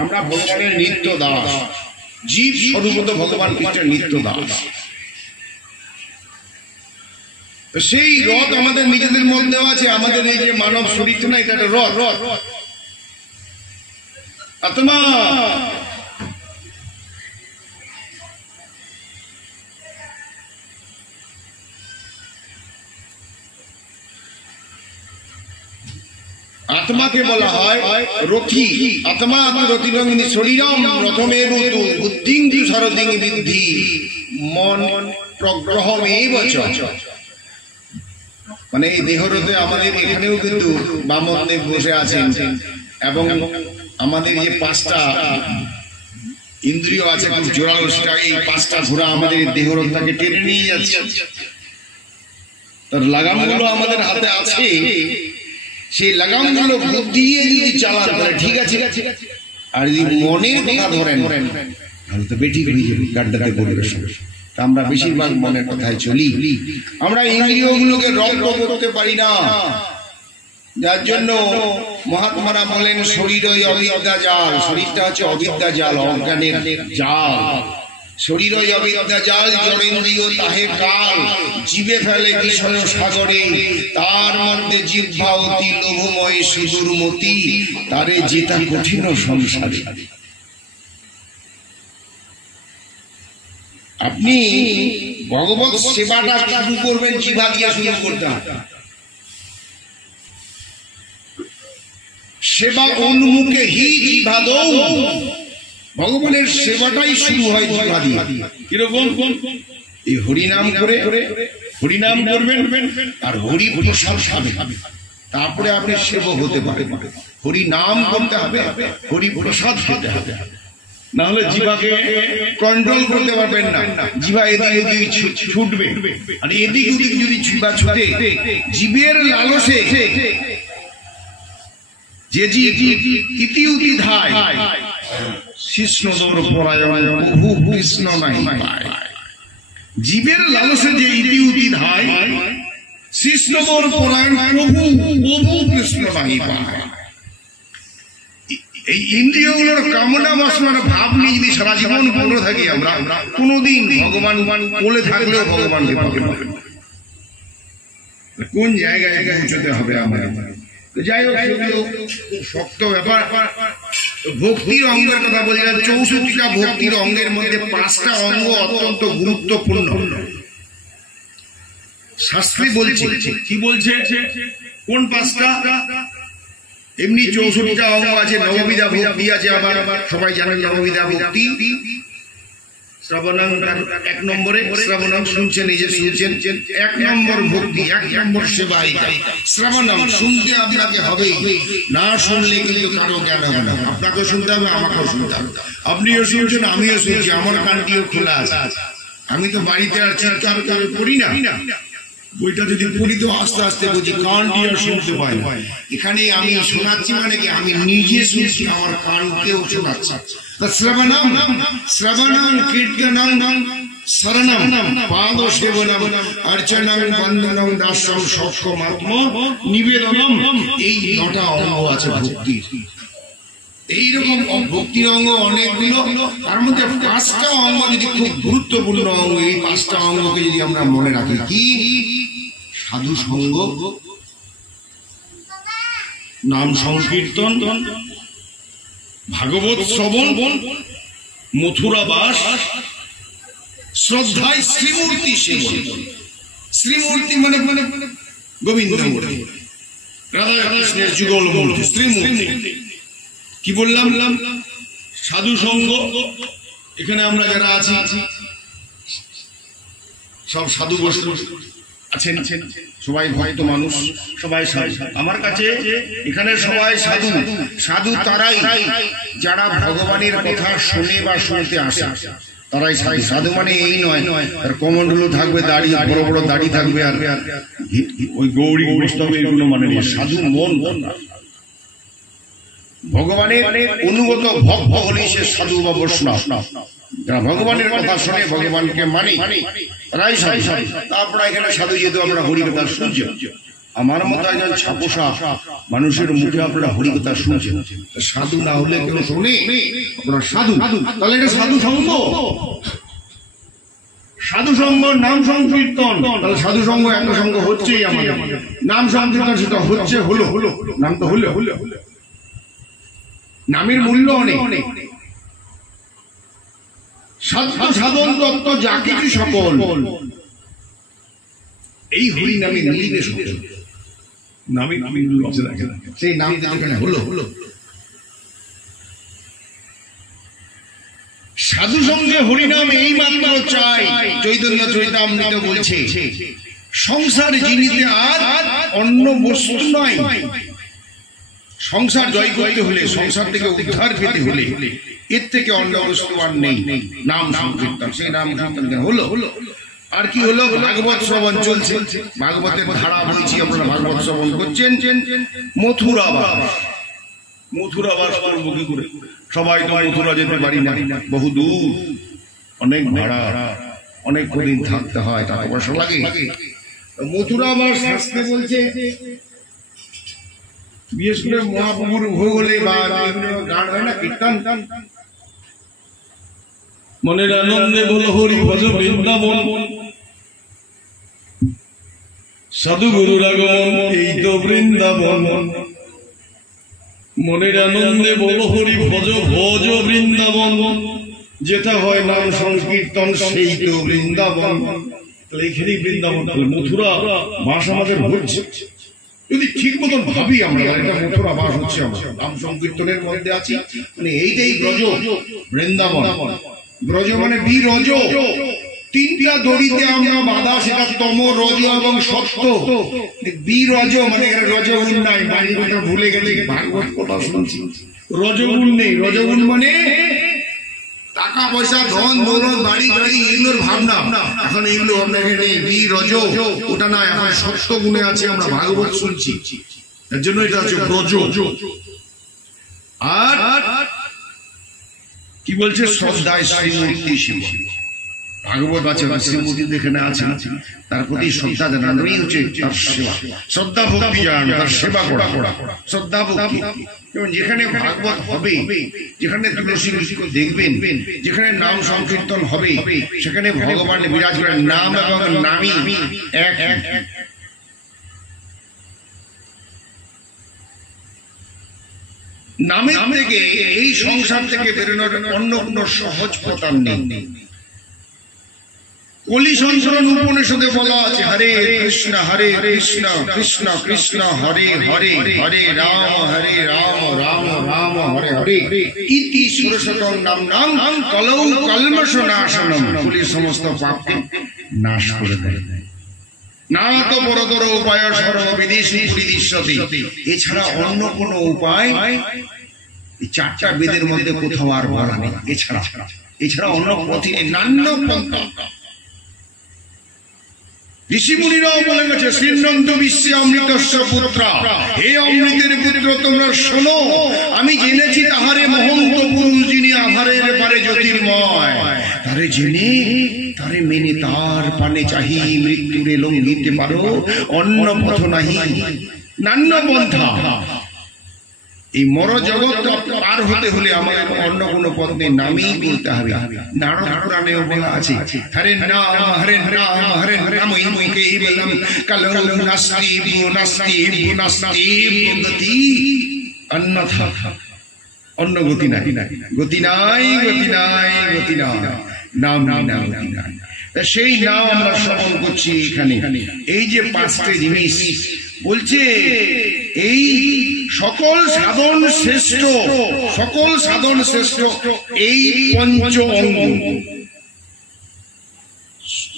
আমরা ভগবানের নিত্য দাস, জীব স্বরূপত ভগবান কৃষ্ণের নিত্য দাস। সেই রথ আমাদের নিজেদের মধ্যেও আছে। আমাদের এই যে মানব শরীর না, এটা একটা রথ। আত্মা আত্মাকে বলা হয় রথি। আত্মা রথিরঙ্গিনী শরীরম রথমে রুতু বুদ্ধিং সারদিং বিদ্ধি মন প্রগ্রহমেব চ। মানে এই দেহরথে আমাদের এখানেও কিন্তু বামন দেব বসে আছেন, এবং আমাদের যে 5টা ইন্দ্রিয় আছে খুব জোরালো, সেটা এই 5টা ঘোড়া আমাদের দেহরথটাকে টেনে নিয়ে যাচ্ছে। তার লাগামগুলো আমাদের হাতে আছে, সেই লাগামগুলো বুদ্ধি দিয়ে যদি চালান তাহলে ঠিক আছে, আর যদি মনের কথা ধরেন তাহলে তো বেঠিক হয়ে যাবে, গাড্ডাতে পড়বে। আমরা বেশিরভাগ মনের কথায় চলি, আমরা ইন্দ্রিয়গুলোকে রক্ত করতে পারি না। যার জন্য মহাত্মারা বলেন শরীরই অবিদ্যা জাল। শরীরটা হচ্ছে অবিদ্যা জাল, অজ্ঞানের জাল। শরীরই অবিদ্যা জাল, জড়েন্দ্রিয় তাহে কাল। জীবে ফেলে বিষয় সাগরে, তার মধ্যে জিহ্বা অতি লোভময় সুদূর মতি, তারে জেতা কঠিন সংসারে। আপনি ভগবত সেবাটা শুরু করবেন জিহ্বা দিয়ে শুরু করতে হবে। সেবা উন্মুখে হি জিহ্বা দৌ। ভগবানের সেবাটাই শুরু হয় জিহ্বা দিয়ে। কিরকম? এই হরিনাম করে হরিনাম করবেন আর হরি প্রসাদ খাবেন, তারপরে আপনি সেবক হতে পারেন। হরি নাম করতে হবে, হরি প্রসাদ খেতে হবে, না হলে জিহ্বাকে কন্ট্রোল করতে পারবেন না। জিহ্বা এদিক ওদিক ছুটবে, আর এদিক ওদিক যদি জিহ্বা ছুটে জীবের লালসে যে ইতি উতি ধায় কৃষ্ণদর পরায়ণ প্রভু কৃষ্ণ নাই পায়। জীবের লালসে যে ইতি উতি ধায় কৃষ্ণদর পরায়ণ প্রভু কৃষ্ণ নাই পায়। এই ইন্দ্রিয়গুলোর কামনা বাসনার ভাব নিয়ে যদি সারা জীবন পড়ে থাকি আমরা, কোনদিন ভগবান বলে থাকলেও ভগবানকে পাবেন না। কোন জায়গায় পৌঁছতে হবে আমাদের? যাই হোক, সেগুলো খুব শক্ত ব্যাপার। ভক্তির অঙ্গের কথা বলছিলাম। 64টা ভক্তির অঙ্গের মধ্যে 5টা অঙ্গ অত্যন্ত গুরুত্বপূর্ণ। শাস্ত্রে বলছে, কি বলছে? কোন 5টা? এমনি 64টা অঙ্গ আছে, নববিধা ভক্তি আছে, আবার সবাই জানেন নববিধা ভক্তি। শ্রবণাং 1 নম্বরে, শ্রবণাং শুনছেন, এই যে শুনছেন, 1 নম্বর ভক্তি, 1 নম্বর সেবা। শ্রবণাং শুনতে আপনাকে হবে, না শুনলে কিন্তু কারো জ্ঞান হবে না। আপনাকেও শুনতে হবে, আমাকেও শুনতে হবে। আপনিও শুনছেন, আমিও শুনছি, আমার কানটিও খোলা আছে। আমি তো বাড়িতে আর চিৎকার করে পড়ি না, বইটা যদি পড়ি তো আস্তে আস্তে বুঝি, কানটি আর শুনতে পাই না। এখানে আমি শোনাচ্ছি মানে কি, আমি নিজে শুনছি, আমার কানকেও শোনাচ্ছি। শ্রবণাং শ্রবণাং কীর্তনং শরণং পাদ সেবনং অর্চনং বন্দনং দাস্যং সক্ষমাত্ম নিবেদনম। এই 9টা অঙ্গ আছে ভক্তির। এইরকম ভক্তির অঙ্গ অনেকগুলো, তার মধ্যে 5টা অঙ্গ যদি খুব গুরুত্বপূর্ণ অঙ্গ, এই 5টা অঙ্গকে যদি আমরা মনে রাখি, কি? সাধু সঙ্গ, নাম সংকীর্তন, ভাগবত শ্রবণ, মথুরা বাস, শ্রদ্ধায় শ্রীমূর্তি সেবন। শ্রীমূর্তি মানে গোবিন্দ মূর্তি, রাধা কৃষ্ণের যুগল মূর্তি, শ্রীমূর্তি। কি বললাম? সাধু সঙ্গ। এখানে আমরা যারা আছি সব সাধু বস্তু আছেন, সবাই ভয়তো মানুষ, সবাই সাধু। আমার কাছে এখানে সবাই সাধু। সাধু তারাই যারা ভগবানের কথা শুনে বা শুনতে আসে, তারাই সাধু। সাধু মানে এই নয় তার কমণ্ডলু থাকবে, দাড়ি, বড় বড় দাড়ি থাকবে, আর ওই গৌরী বৈষ্ণব, এগুলো মানে সাধু মন। ভগবানের অনুগত ভক্ত হলেই সে সাধু বা বৈষ্ণব। যারা ভগবানের কথা শুনে, ভগবানকে মানে, তারাই সাধু। তারপরে এখানে সাধু, যেহেতু আমরা হরিকথা শুনছি, আমার মতো একজন ছাপোষা মানুষের মুখে আপনারা হরিকথা শুনছেন, সাধু না হলে কেউ শোনে আপনারা সাধু? তাহলে এটা সাধু সঙ্গ। সাধু সঙ্গ, নাম সংকীর্তন। তাহলে সাধু সঙ্গ একটা সঙ্গ হচ্ছেই আমাদের, নাম সংকীর্তন সেটা হচ্ছে, হলো, নাম তো হলো। নামের মূল্য অনেক। সাধ্য সাধন তত্ত্ব যা কিছু সকল, এই হরি নামে মিলিবে সকল। নামের মূল্য আছে, সেই নাম এখানে হলো। সাধু সঙ্গে হরিনাম এই মাত্র চাই। চৈতন্য চরিতামৃত বলছে, সংসার জিনিতে আর অন্য বস্তু নয়। সংসার জয় করতে হলে, সংসার থেকে উদ্ধার পেতে হলে, এর থেকে অন্য বস্তু আর নেই। নাম সংকীর্তন, সেই নাম সংকীর্তন হলো। আর কি হলো? ভাগবত শ্রবণ চলছে, ভাগবতের ধারা বলছি, আপনারা ভাগবত শ্রবণ করছেন। মথুরা বাস, মথুরা বাস করবো কি করে? সবাই তো মথুরা যেতে পারি না, বহু দূর, অনেক ভাড়া, অনেক দিন থাকতে হয়, টাকা পয়সা লাগে। মথুরা বাস আসতে বলছে, বিশেষ করে মহাপ্রভুর ভোগ হলে বা গান হয় না, কীর্তন, মনের আনন্দে বলো হরি ভজ বৃন্দাবন, সাধু গুরুর আগমন এই তো বৃন্দাবন। মনের আনন্দে বলো হরি ভজ ভজ বৃন্দাবন, যেটা হয় নাম সংকীর্তন সেই তো বৃন্দাবন। এখানেই বৃন্দাবন, মথুরা বাস আমাদের হচ্ছে। যদি ঠিক মতন ভাবি আমরা, এটা মথুরা বাস হচ্ছে, আমরা নাম সংকীর্তনের মধ্যে আছি, মানে এইটাই ব্রজ, বৃন্দাবন। ব্রজ মানে বিরজ, 3টা দড়িতে আমরা বাধা, সেটা তম, রজ এবং সত্য। বিরজ মানে রজগুণ নাই, বাড়ির কথা ভুলে গেলে, ভাগবত কথা শুনছি, রজগুণ নেই। রজগুণ মানে টাকা পয়সা, ধন দৌলত, বাড়ি গাড়ি, এগুলোর ভাবনা। এখন এগুলো আপনাকে নেই, বিরজ, ওটা না, এখন সত্য গুণে আছে, আমরা ভাগবত শুনছি, এর জন্য এটা হচ্ছে ব্রজ। আর কি বলছে? শ্রদ্ধায় শ্রীমূর্তি সেবন। ভাগবত আছে, শ্রীমূর্তি এখানে আছে, তার প্রতি শ্রদ্ধা জানানোই হচ্ছে তার সেবা। শ্রদ্ধা ভক্তি জানানো, তার সেবা করা। শ্রদ্ধা ভক্তি, যেমন যেখানে ভাগবত হবে, যেখানে তুলসী দেখবেন, যেখানে নাম সংকীর্তন হবে, সেখানে ভগবান বিরাজ করেন। নাম এবং নামই এক। নামের থেকে, এই সংসার থেকে বেরোনোর অন্য কোন সহজ পথ নেই। কলি সংসরণ উপনিষদে বলা আছে হরে কৃষ্ণ কৃষ্ণ কৃষ্ণ হরে হরে হরে রাম রাম রাম হরে হরে ইতি ষোড়শতম নাম নাম কলৌ কল্মষ নাশনম। কলির সমস্ত পাপকে নাশ করে দেয়। না তো বড়তর উপায় সর্ববিদিশি পরিদিশ্যতে। এছাড়া অন্য কোন উপায় এই চারটা বেদের মধ্যে কোথাও আর বলা নেই। এছাড়া অন্য পথে নান্য পন্থা। ঋষি মুনিরাও বলে গেছে শ্রীনন্দ বিশ্বে অমৃতস্য পুত্র, হে অমৃতের পুত্র তোমরা শোনো, আমি জেনেছি তাহারে মহন্ত পুরুষ যিনি আধারের পারে জ্যোতির্ময়। তারে জেনে তারে মেনে তার পানে চাহি মৃত্যুরে লঙ্ঘিতে পারো, অন্য পথ নাহি নান্য পন্থা। এই মর জগৎ পার হতে হলে আমাদের অন্য কোন পথ নেই, নামই বলতে হবে। নারদ পুরাণেও বলা আছে হরে নাম হরে নাম হরে নাম কেবলম কলৌ নাস্তি নাস্তি নাস্তি গতি, অন্যথা অন্য গতি নাই, গতি নাই, গতি নাই, গতি নাই, নাম নাম গতি নাই। সেই নাম আমরা শ্রবণ করছি এখানে। এই যে পাঁচটি জিনিস বলছে, এই সকল সাধন শ্রেষ্ঠ, সকল সাধন শ্রেষ্ঠ এই পঞ্চ অঙ্গ।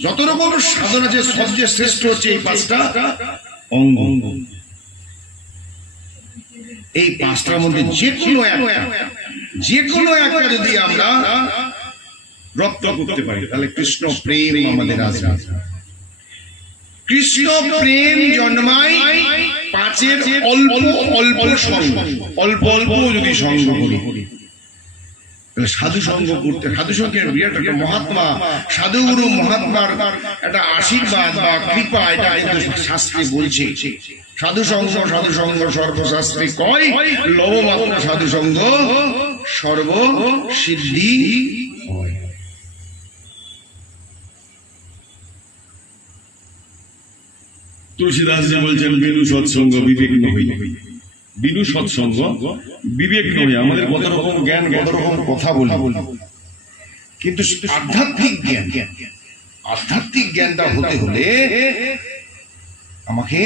যত রকম সাধন আছে সবচেয়ে শ্রেষ্ঠ হচ্ছে এই পাঁচটা অঙ্গ। এই পাঁচটার মধ্যে যে কোনো একটা যদি আমরা রপ্ত করতে পারি তাহলে কৃষ্ণ প্রেম আমাদের আসবে। কৃষ্ণ প্রেম জন্মায় পাঁচের অল্প অল্প সঙ্গ, অল্প অল্প যদি সঙ্গ করি, সাধু সঙ্গ করতে, সাধু সঙ্গের বিরাট একটা মহাত্মা, সাধুগুরু মহাত্মার একটা আশীর্বাদ বা কৃপা, এটা কিন্তু শাস্ত্রে বলছে। সাধু সঙ্গ সর্বশাস্ত্রে কয়, লবমাত্র সাধু সঙ্গ সর্ব সিদ্ধি হয়। তুলসীদাসজি বলছেন বিনু সৎসঙ্গ বিবেক নহি, বিনু সৎসঙ্গ বিবেক নহি। আমাদের কত রকম জ্ঞান, কত রকম কথা বলি, কিন্তু আধ্যাত্মিক জ্ঞান, আধ্যাত্মিক জ্ঞানটা হতে হলে আমাকে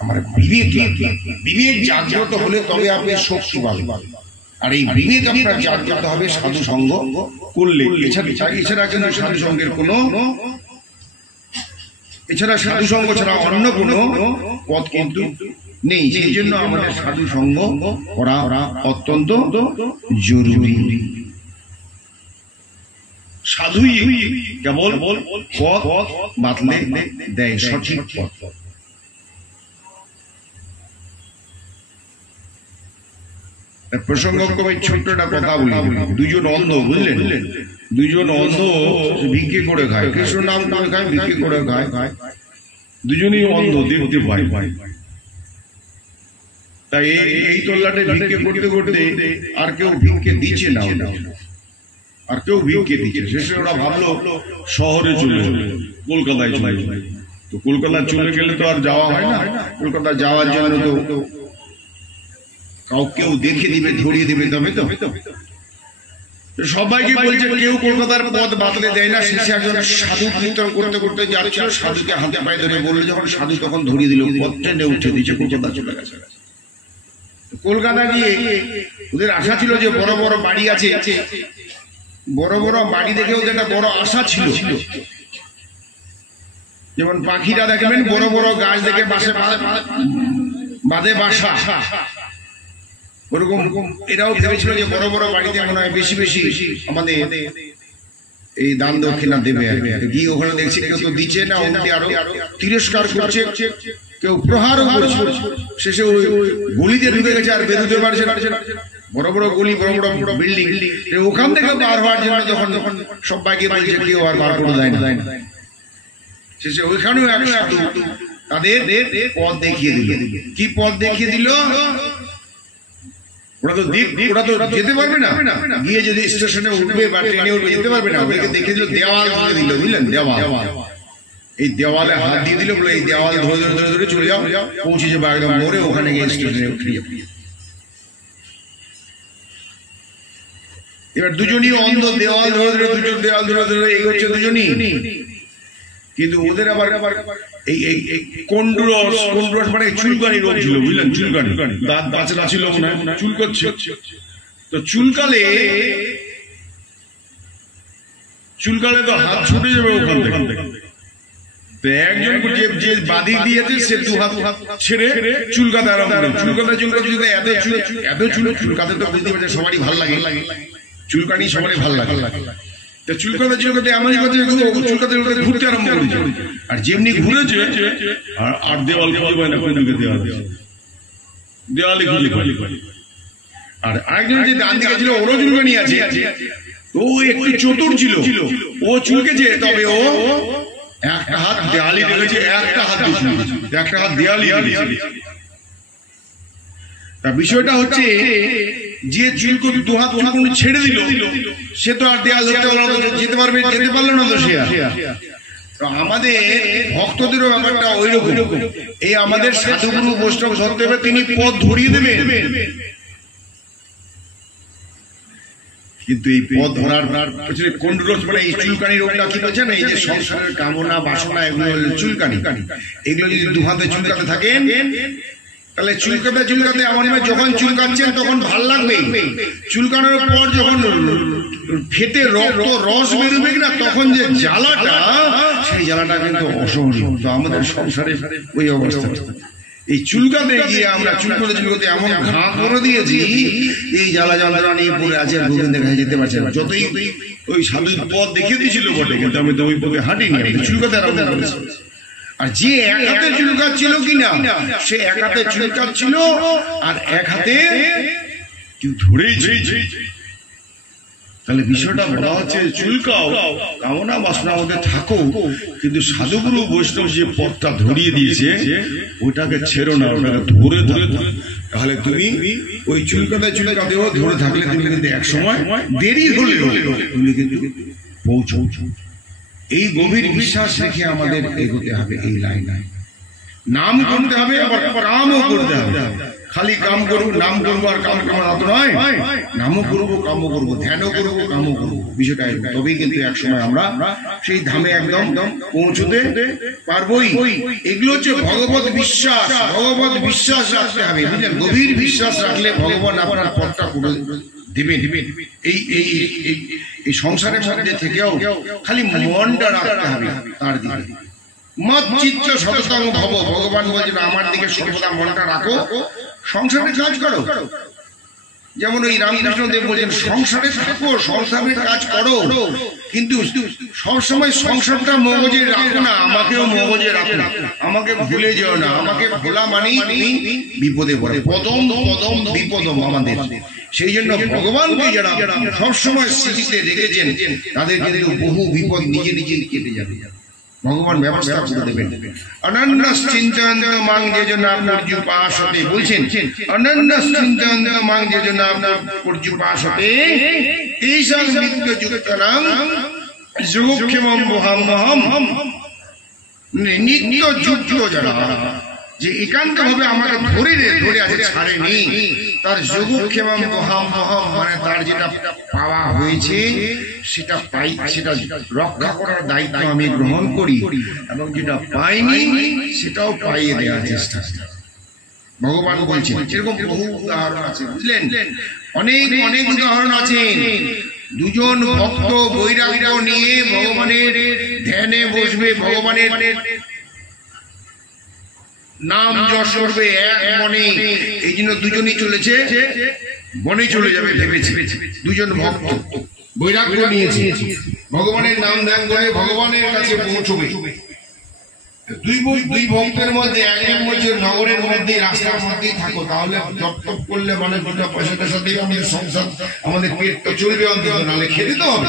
আমার বিবেক জাগ্রত হলে তবে আপনি শক্তি পাবেন। আর এই বিবেক আপনার জাগ্রত হবে সাধু সঙ্গ করলে। এছাড়া কিন্তু সাধু সঙ্গের কোনো, এছাড়া সাধু সঙ্গ ছাড়া অন্য কোনো পথ কিন্তু নেই। সেই জন্য আমাদের সাধু সঙ্গ করা অত্যন্ত জরুরি। সাধুই কেবল পথ বাতলে দেয়, সঠিক পথ। প্রসঙ্গক্রমে ছোট্ট একটা কথা বলি। দুজন অন্ধ, বুঝলেন, দুজন অন্ধ ভিক্ষে করে খায়, কৃষ্ণ নাম করে খায়, ভিক্ষে করে খায়, দুজনই অন্ধ, দেখতে পায়। তাই এই তল্লাটে ভিক্ষে করতে করতে আর কেউ ভিক্ষে দিচ্ছে না, আর কেউ ভিক্ষে দিচ্ছে। শেষে ওরা ভাবলো শহরে চলে যাবে, কলকাতায় চলে যাবে। তো কলকাতা চলে গেলে তো আর যাওয়া হয় না, কলকাতা যাওয়ার জন্য তো কেউ দেখে দিবে, ধরিয়ে দিবে, তবে তো সবাইকে বলছে, কেউ কলকাতার পথ বাতলে দেয় না। শেষে একজন সাধু কীর্তন করতে করতে যাচ্ছিল, সাধুকে হাতে পায়ে ধরে বললো, যখন সাধু তখন ধরিয়ে দিল, পথ ট্রেনে উঠে দিচ্ছে, কলকাতা চলে গেছে। কলকাতা গিয়ে ওদের আশা ছিল যে বড় বড় বাড়ি আছে, বড় বড় বাড়ি দেখে ওদের একটা বড় আশা ছিল। যেমন পাখিরা দেখবেন বড় বড় গাছ দেখে বাঁধে বাসা, ওরকম এরাও ভেবেছিল যে বড় বড় বাড়িতে মনে হয় বেশি বেশি আমাদের এই দান দক্ষিণা দেবে। গিয়ে ওখানে দেখছি কেউ তো দিচ্ছে না, উল্টে আরো তিরস্কার করছে, কেউ প্রহারও করছে। শেষে ওই গলিতে ঢুকে গেছে, আর বেরোতে পারছে না। বড় বড় গলি, বড় বড় বিল্ডিং, ওখান থেকে বার হওয়ার জন্য যখন সবাইকে বলছে, কেউ আর বার করে দেয় না। শেষে ওইখানেও এক সাধু তাদের পথ দেখিয়ে দিল। কি পথ দেখিয়ে দিল? ওরা তো যেতে পারবে না, গিয়ে যদি স্টেশনে উঠবে বা ট্রেনে উঠবে যেতে পারবে না, ওদেরকে দেখে দিল, দেওয়াল ধরে দিল, বুঝলেন, দেওয়াল। এই দেওয়ালে হাত দিয়ে দিল, বলে এই দেওয়াল ধরে ধরে ধরে ধরে চলে যাও, পৌঁছে যাবে একদম মোড়ে, ওখানে গিয়ে স্টেশনে উঠে যাবে। এবার দুজনই অন্ধ, দেওয়াল ধরে ধরে দুজন দেওয়াল ধরে ধরে এগোচ্ছে দুজনই, কিন্তু ওদের আবার এই কন্ড্রস মানে চুলকানি রোগ ছিল, বুঝলেন? চুলকানি, দাঁত বাঁচা ছিল মনে হয়, চুলকাচ্ছে। তো চুলকালে তো হাত ছুটে যাবে ওখান থেকে। তো একজন যে বাদি দিয়েছে সে দু হাত ছেড়ে চুলকাতে আরম্ভ করে। চুলকাতে এত চুলকাতে তো বুঝতে পারছে সবারই ভালো লাগে, চুলকানি সবারই ভালো লাগে। তো চুলকাতে এমন চুলকাতে ঘুরতে আরম্ভ করেছে, আর যেমনি ঘুরেছে আর দেওয়াল খুঁজে পায় না, কোন দিকে দেওয়ালে খুঁজে পায়। আর আরেকজন যে ডান দিকে ছিল ওরও চুলকানি আছে, ও একটু চতুর ছিল, ও চুলকেছে, তবে ও একটা হাত দেয়ালি রেখেছে, একটা হাত দেয়ালি রেখেছে। তা বিষয়টা হচ্ছে যে চুলকো দু হাত চুলকুনি ছেড়ে দিল, সে তো আর দেয়াল যেতে পারলো না। তো সে তো আমাদের ভক্তদেরও ব্যাপারটা ওই রকম। এই আমাদের সাধুগুরু বৈষ্ণব সত্ত্বে তিনি পথ ধরিয়ে দেবেন, কিন্তু এই পথ ধরার পেছনে কোন রোগ, মানে এই চুলকানি রোগটা কি বলছেন? এই যে সংসারের কামনা বাসনা, এগুলো হলো চুলকানি। এগুলো যদি দু হাতে চুলকাতে থাকেন, তাহলে চুলকাতে এমন যখন চুলকাচ্ছেন তখন ভাল লাগবে, চুলকানোর পর যখন ফেটে রস বেরোবে না, তখন যে জ্বালাটা, সেই জ্বালাটা কিন্তু অসহনীয়। তো আমাদের সংসারে ওই অবস্থা। এই চুলকাতে গিয়ে আমরা চুলকাতে এমন ঘা করে দিয়েছি, এই জ্বালা যন্ত্রণা নিয়ে পড়ে আছে, আর গোবিন্দের কাছে যেতে পারছে না। যতই ওই সাধুর পথ দেখিয়ে দিয়েছিল বটে, কিন্তু আমি তো ওই পথে হাঁটিনি, চুলকাতে আরম্ভ করেছি। আর যে এক হাতে চুলকাচ্ছিল কিনা, সে এক হাতে চুলকাচ্ছিল আর এক হাতে কেউ ধরেইছে। তাহলে বিষয়টা বলা হচ্ছে চুলকাও, কামনা বাসনা মধ্যে থাকো, কিন্তু সাধুগুরু বৈষ্ণব যে পথটা ধরিয়ে দিয়েছে ওটাকে ছেড়ো না, ওটাকে ধরে ধরে। তাহলে তুমি ওই চুলকাতেও ধরে থাকলে তুমি কিন্তু এক সময় দেরি হলে তুমি কিন্তু পৌঁছো। এই গভীর বিশ্বাস রেখে আমাদের এগোতে হবে এই লাইনে। নাম করতে হবে, আবার কামও করতে হবে। খালি কাম করবো, নাম করবো আর কাম করার মতো নয়, নামও করবো, কামও করবো, ধ্যানও করবো, কামও করবো। বিষয়টা তবেই কিন্তু একসময় আমরা সেই ধামে একদম পৌঁছতে পারবোই। এগুলো হচ্ছে ভগবত বিশ্বাস। ভগবত বিশ্বাস রাখতে হবে, বুঝলেন? গভীর বিশ্বাস রাখলে ভগবান আপনার পথটা করে দিবেন। এই সংসারের মধ্যে থেকেও খালি মনটা রাখতে হবে তার দিকে। মত চিত্ত সততং ভব, ভগবান বলছেন আমার দিকে সর্বদা মনটা রাখো, সংসারে কাজ করো। যেমন ওই রামকৃষ্ণ দেব বলছেন সংসারে থাকো, সংসারের কাজ করো, কিন্তু সবসময় সংসারটা মগজে রাখো না, আমাকেও মগজে রাখো, আমাকে ভুলে যেও না। আমাকে ভোলা মানেই তুমি বিপদে পড়ে, পদম বিপদম আমাদের। সেই জন্য ভগবানকে যারা সবসময় স্মৃতিতে রেখেছেন, তাদের কিন্তু বহু বিপদ নিজে নিজে কেটে যাবে, ভগবান ব্যবস্থা করে দেবেন। অনন্যস চিন্তয়ন্ত মাং যেজনা পর্যুপাসতে, বলছেন অনন্যস চিন্তয়ন্ত মাং যেজনা পর্যুপাসতে তেষাং নিত্যযুক্তানাং যোগক্ষেমং মহামহম। নিত্য যুক্ত যারা, যে একান্ত ভাবে আমাকে ধরে আছে, ছাড়েনি, তার যোগক্ষেমং মহামহম, মানে তার যেটা পাওয়া হয়েছে সেটা পাই, সেটা রক্ষা করার দায়িত্ব আমি গ্রহণ করি, এবং যেটা পাইনি সেটাও পাইয়ে দেওয়ার চেষ্টা। ভগবান বলছেন, এরকম বহু উদাহরণ আছে, বুঝলেন? অনেক উদাহরণ আছে। দুজন ভক্ত বৈরাগ্য নিয়ে ভগবানের ধ্যানে বসবে, ভগবানের নাম যশ করবে এক মনে। এই জন্য দুজনই চলেছে বনে চলে যাবে ভেবেছে। দুজন ভক্ত বৈরাগ্য নিয়েছে, ভগবানের নাম ধ্যান করে ভগবানের কাছে পৌঁছবে। দুই ভক্তের মধ্যে একজন বলছে নগরের মধ্যে, রাস্তার মধ্যেই থাকো, তাহলে জপ করলে মানে দুটা পয়সাটার সাথেই আমাদের সংসার, আমাদের পেট তো চলবে অন্তত, নাহলে খেতে তো হবে,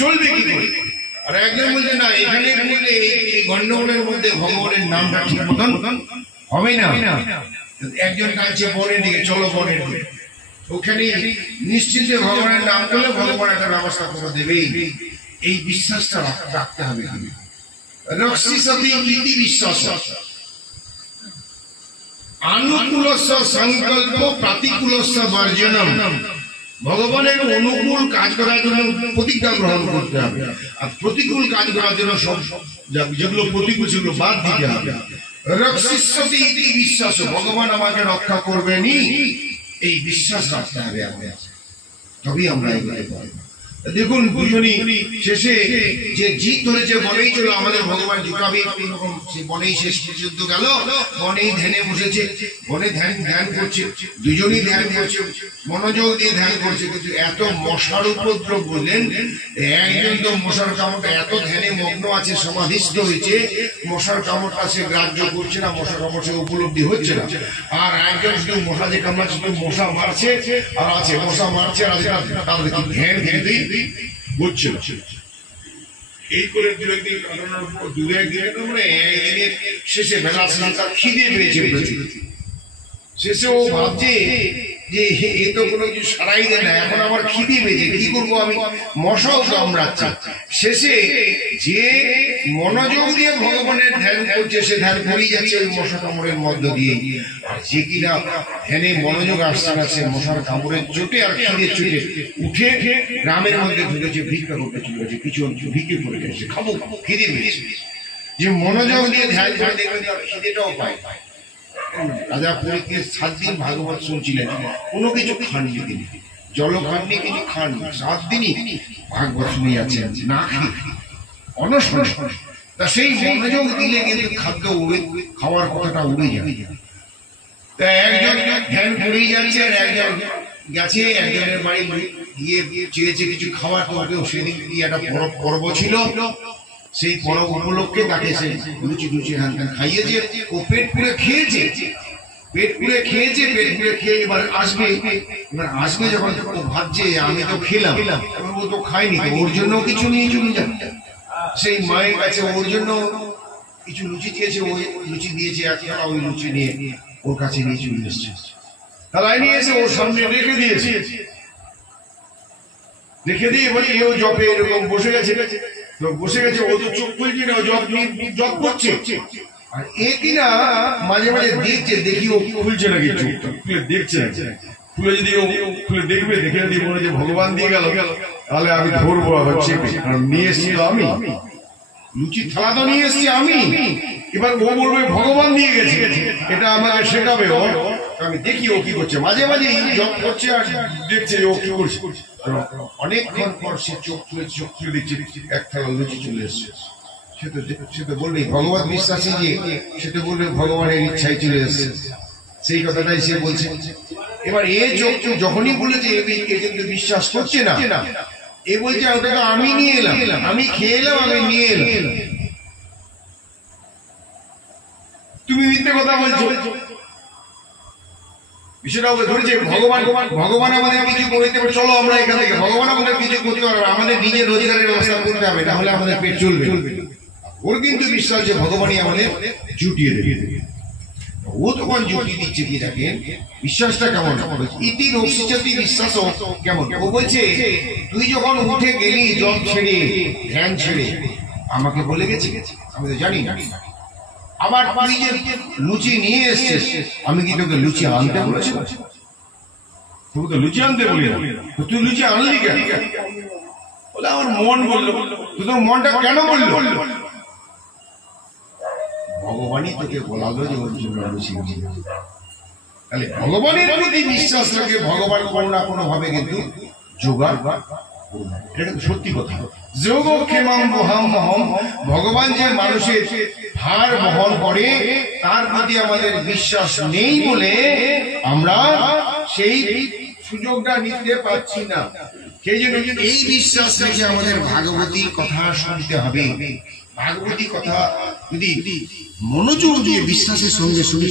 চলবে কি করে? আর একজন বলছে না, এখানে এই গন্ডগোলের মধ্যে ভগবানের নামটা ঠিক মতন হবে না। একজন কাছে বনের দিকে, চলো বনের দিকে, ওখানে নিশ্চিন্তে ভগবানের নাম করলে ভগবান একটা ব্যবস্থা করে দেবে। এই বিশ্বাসটা রাখতে হবে। রক্ষি সতী নীতি বিশ্বাস, আনুকূলস্য সংকল্প, প্রাতিকূলস্য বর্জনম। ভগবানের অনুকূল কাজ করার জন্য প্রতিজ্ঞা গ্রহণ করতে হবে, আর প্রতিকূল কাজ করার জন্য সব যেগুলো প্রতিকূল সেগুলো বাদ দিতে হবে। রক্ষিষ্যতি ইতি বিশ্বাস, ভগবান আমাকে রক্ষা করবেনই এই বিশ্বাস রাখতে হবে আমাদের, তবেই আমরা এগোতে পারবো। দেখুন দুজনই শেষে যে জিত ধরেছে বনেই চলো আমাদের ভগবান ঝুঁকাবে, কোনরকম সে বনেই শেষ পর্যন্ত গেল, বনেই ধ্যানে বসেছে, বনে ধ্যান করছে, দুজনই ধ্যান করছে, মনোযোগ দিয়ে ধ্যান করছে। কিন্তু এত মশার উপদ্রব বললেন, একজন তো মশার কামড়টা এত ধ্যানে মগ্ন আছে, সমাধিস্থ হয়েছে, মশার কামড়টা সে গ্রাহ্য করছে না, মশার কামড় সে উপলব্ধি হচ্ছে না। আর একজন শুধু মশা যে কামড়াচ্ছে, শুধু মশা মারছে আর আছে, মশা মারছে আর আছে, তাদের কি ধ্যান ধ্যানেই বুঝছে না। এই করে দু একদিন কাটানোর পর একদিনের শেষে বেলা তার খিদে পেয়েছে, শেষে ও ভাবছে যে এ তো কোনো কিছু সারাই দেয় না, এখন আমার খিদে পেয়েছে, কি করবো আমি, মশাও কামড়াচ্ছে। শেষে যে মনোযোগ দিয়ে ভগবানের ধ্যান করছে সে ধ্যান করেই যাচ্ছে ওই মশা কামড়ের মধ্য দিয়ে, আর যে কিনা ধ্যানে মনোযোগ আসছে না সে মশার কামড়ের চোটে আর খিদে চোটে উঠে গ্রামের মধ্যে ঢুকেছে, ভিক্ষা করতে চলেছে, কিছু ভিক্ষে করে গেছে, খাবো খিদে পেয়েছে। যে মনোযোগ দিয়ে ধ্যান করে দেখবেন তার খিদেটাও পায়। রাজা পরীক্ষিত 7 দিন ভাগবত শুনছিলেন, কোনো কিছু খাননি তিনি, জল খাননি, কিছু খাননি, 7 দিনই ভাগবত শুনে যাচ্ছেন না খেয়ে অনশন। তা সেই মনোযোগ দিলে কিন্তু খাদ্য খাওয়ার কথাটা উড়ে যায়। তা একজন ধ্যান করেই যাচ্ছে আর একজন গেছে, একজনের বাড়ি গিয়ে চেয়েছে কিছু খাওয়ার, তো সেদিন কি একটা পর্ব ছিল, সেই পরব উপলক্ষে তাকে সে লুচি লুচি হ্যান খাইয়েছে, ও পেট পুরে খেয়েছে, পেট পুরে খেয়েছে, পেট পুরে খেয়ে এবার আসবে যখন ও ভাবছে আমি তো খেলাম, এবার ও তো খায়নি, ওর জন্য কিছু নিয়ে চলে যাবে। সেই মায়ের কাছে ওর জন্য কিছু লুচি দিয়েছে, ওই লুচি দিয়েছে একটা, ওই লুচি নিয়ে ওর কাছে নিয়ে চলে এসছে, তারাই নিয়ে এসে ওর সামনে রেখে দিয়েছে, রেখে দিয়ে বলে এও জপে এরকম বসে গেছে, বসে গেছে, ও তো চোখ খুলছে না, ও জপ করছে, আর এ কিনা মাঝে মাঝে দেখছে, দেখি ও খুলছে নাকি চোখটা, খুলে দেখছে, খুলে যদি ও খুলে দেখবে, দেখে যদি মনে যে ভগবান দিয়ে গেল, তাহলে আমি ধরবো আবার চেপে, কারণ নিয়ে এসছি আমি, লুচি থালা তো নিয়ে এসছি আমি, এবার ও বলবে ভগবান দিয়ে গেছে, এটা আমাকে শেখাবে ও, আমি দেখি ও কি করছে, মাঝে মাঝে জপ করছে আর দেখছে ও কি করছে। অনেকক্ষণ পর সে চোখ খুলে দেখছে এক থালা লুচি চলে এসছে, সে তো বলবে ভগবান বিশ্বাসী যে, সে তো বলবে ভগবানের ইচ্ছাই চলে এসছে, সেই কথাটাই সে বলছে। এবার এ চোখ যখনই বলেছে এ কিন্তু বিশ্বাস করছে না, এ বলছে ওটা তো আমি নিয়ে এলাম, আমি খেয়ে এলাম, আমি নিয়ে এলাম, তুমি মিথ্যে কথা বলছো। বিষয়টা ওকে ধরেছে, ভগবান আমাদের কিছু করতে পারে, চলো আমরা এখান থেকে, ভগবান আমাদের কিছু করতে পারবে, আমাদের নিজের রোজগারের ব্যবস্থা করতে হবে, না হলে আমাদের পেট চলবে। ওর কিন্তু বিশ্বাস যে ভগবানই আমাদের জুটিয়ে দেবে, ও তখন জুটিয়ে দিচ্ছে কি দেখেন বিশ্বাসটা কেমন, ইতি রক্ষিষ্যতি বিশ্বাস কেমন। ও বলছে তুই যখন উঠে গেলি জল ছেড়ে ধ্যান ছেড়ে, আমাকে বলে গেছি, আমি তো জানি না, আবার তুই যে লুচি নিয়ে এসছিস, আমি কি তোকে লুচি আনতে বলেছি? তুই তো লুচি আনতে বলি না, তুই লুচি আনলি কেন? বলে আমার মন বললো। তোর মনটা কেন বললো? ভগবানই তোকে বলালো যে ওর জন্য লুচি নিয়ে, তাহলে ভগবানের প্রতি বিশ্বাস রাখে, ভগবান কোনো না কোনো ভাবে কিন্তু জোগাড়, এটা কিন্তু সত্যি কথা। যোগ ক্ষেমং বহাম মহম, ভগবান যে মানুষের ভার বহন করে তার প্রতি আমাদের বিশ্বাস নেই বলে আমরা সেই সুযোগটা নিতে পারছি না। সেই জন্য এই বিশ্বাস রেখে আমাদের ভাগবতীর কথা শুনতে হবে। ভাগবতী কথা যদি মনোযোগ দিয়ে বিশ্বাসের সঙ্গে শুনি,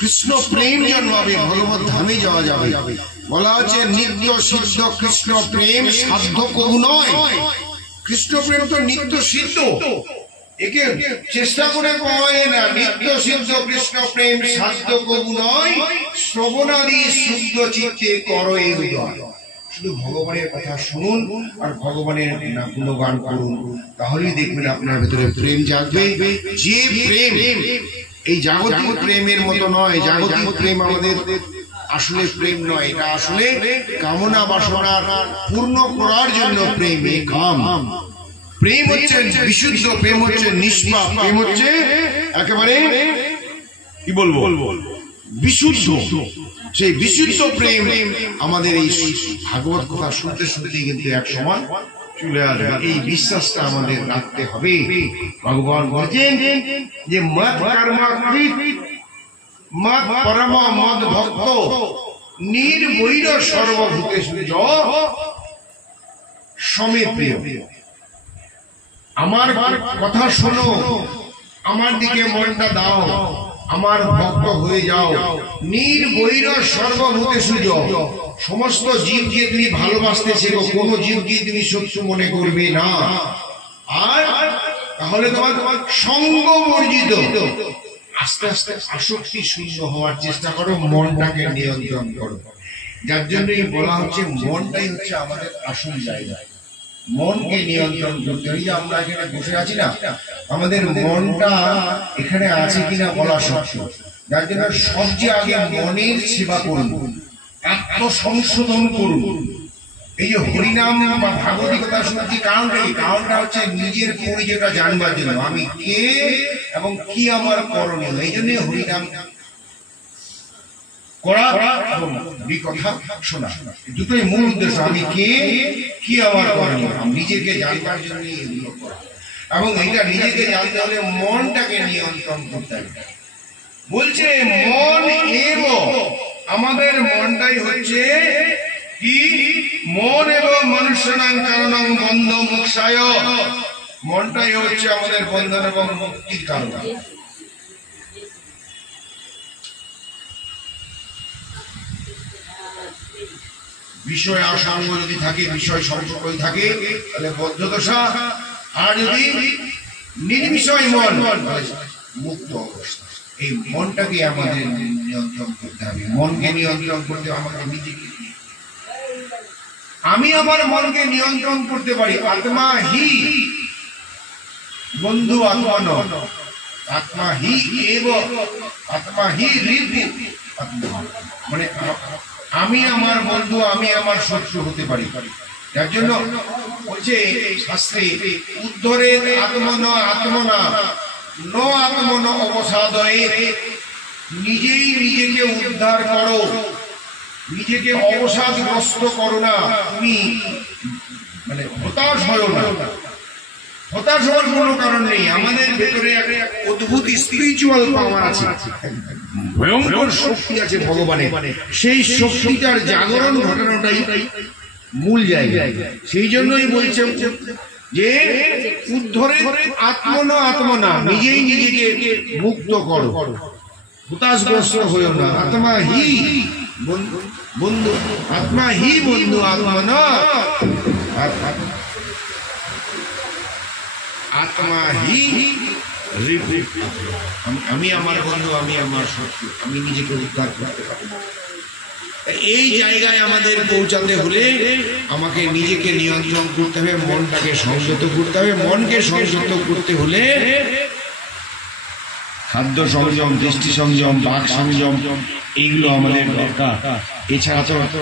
কৃষ্ণ প্রেম জন্মাবে, ভগবত ধামে যাওয়া যাবে। বলা হচ্ছে নিত্য সিদ্ধ কৃষ্ণ প্রেম সাধ্য কবু নয়। কৃষ্ণ প্রেম তো নিত্য সিদ্ধ, একে চেষ্টা করে পাওয়া যায় না। নিত্য সিদ্ধ কৃষ্ণ প্রেম সাধ্য কবু নয়, শ্রবণাদি শুদ্ধ চিত্তে করো এই উদয়। শুধু ভগবানের কথা শুনুন আর ভগবানের গুণগান করুন, তাহলেই দেখবেন আপনার ভেতরে প্রেম জাগবে। যে প্রেম এই জাগতিক প্রেমের মতো নয়, জাগতিক প্রেম আমাদের আসলে প্রেম নয়, এটা আসলে কামনা বাসনার পূর্ণ করার জন্য প্রেম। এই কাম প্রেম হচ্ছে বিশুদ্ধ, প্রেম হচ্ছে নিষ্পাপ, প্রেম হচ্ছে একেবারে কি বলবো বিশুদ্ধ। সেই বিশুদ্ধ প্রেম আমাদের এই ভাগবত কথা শুনতে শুনতে কিন্তু এক সময় চলে আসবে। এই বিশ্বাসটা আমাদের রাখতে হবে। ভগবান বলছেন যে মত কর্মকৃত মত পরম মদ ভক্ত নির্বৈর সর্বভূতেষু সমে প্রিয়। আমার কথা শোনো, আমার দিকে মনটা দাও, আমার ভক্ত হয়ে যাও। নির্বৈর সর্বভূতেষু, সমস্ত জীবকে তুমি ভালোবাসতে শেখো, কোন জীবকে তুমি শত্রু মনে করবে না। আর তাহলে তোমার সঙ্গ বর্জিত, আস্তে আস্তে আসক্তি শূন্য হওয়ার চেষ্টা করো, মনটাকে নিয়ন্ত্রণ করো। যার জন্যই বলা হচ্ছে মনটাই হচ্ছে আমাদের আসল জায়গা। মনকে নিয়ন্ত্রণ করতে হয়। আমরা এখানে বসে আছি না, আমাদের মনটা এখানে আছে কিনা বলা শক্ত। যার জন্য সবচেয়ে আগে মনের সেবা করুন, আত্মসংশোধন করুন। এই যে হরিনাম বা ভাগবতী কথা শুনছি, কারণটা হচ্ছে নিজের পরিচয়টা জানবার জন্য, আমি কে এবং কি আমার করণীয়। এই জন্য হরিনাম করা এবং কথা শোনা, দুটোই মূল উদ্দেশ্য। আমি কে, কি আমার করণীয়, নিজেকে জানবার জন্য এগুলো করা। এবং এটা নিজেকে জানতে হলে মনটাকে নিয়ন্ত্রণ করতে হবে। বলছে মন এব, আমাদের মনটাই হচ্ছে কি, মন এবং মনুষ্যনাং কারণং বন্ধ মোক্ষায়, মনটাই হচ্ছে আমাদের বন্ধন এবং মুক্তির কারণ। বিষয় আসাঙ্গ যদি থাকে, বিষয় সম্পর্ক থাকে, তাহলে বদ্ধদশা। আর যদি নির্বিষয় মন, মুক্ত অবস্থা। এই মনটাকে আমাদের নিয়ন্ত্রণ করতে হবে। মনকে নিয়ন্ত্রণ করতে আমাকে নিজেকে, আমি আমার মনকে নিয়ন্ত্রণ করতে পারি। আত্মা হি বন্ধু আত্মা ন, আত্মা হি এব, আত্মা হি রিপু আত্মা। মানে আমি আমার বন্ধু, আমি আমার শত্রু হতে পারি। যার জন্য বলছে শাস্ত্রে, উদ্ধরে আত্মন আত্মনা ন আত্মন অবসাদয়ে, নিজেই নিজেকে উদ্ধার করো, নিজেকে অবসাদগ্রস্ত করো না। তুমি মানে হতাশ হও না, হতাশ হওয়ার কোনো কারণ নেই। আমাদের ভেতরে একটা অদ্ভুত স্পিরিচুয়াল পাওয়ার আছে, ভয়ঙ্কর শক্তি আছে ভগবানের। সেই শক্তিটার জাগরণ ঘটানোটাই মূল জায়গা। সেই জন্যই বলছে যে উদ্ধরে আত্মনা, নিজেই নিজেকে মুক্ত করো, হতাশগ্রস্ত হইও না। আত্মা হি বন্ধু, আত্মা হি বন্ধু আত্মা না, আত্মা হি রিপু। আমি আমার বন্ধু, আমি আমার শত্রু, আমি নিজেকে উদ্ধার করতে পারি। এই জায়গায় আমাদের পৌঁছাতে হলে আমাকে নিজেকে নিয়ন্ত্রণ করতে হবে, মনটাকে সংযত করতে হবে। মনকে সংযত করতে হলে খাদ্য সংযম, দৃষ্টি সংযম, বাক সংযম, এইগুলো আমাদের দরকার। এছাড়া তো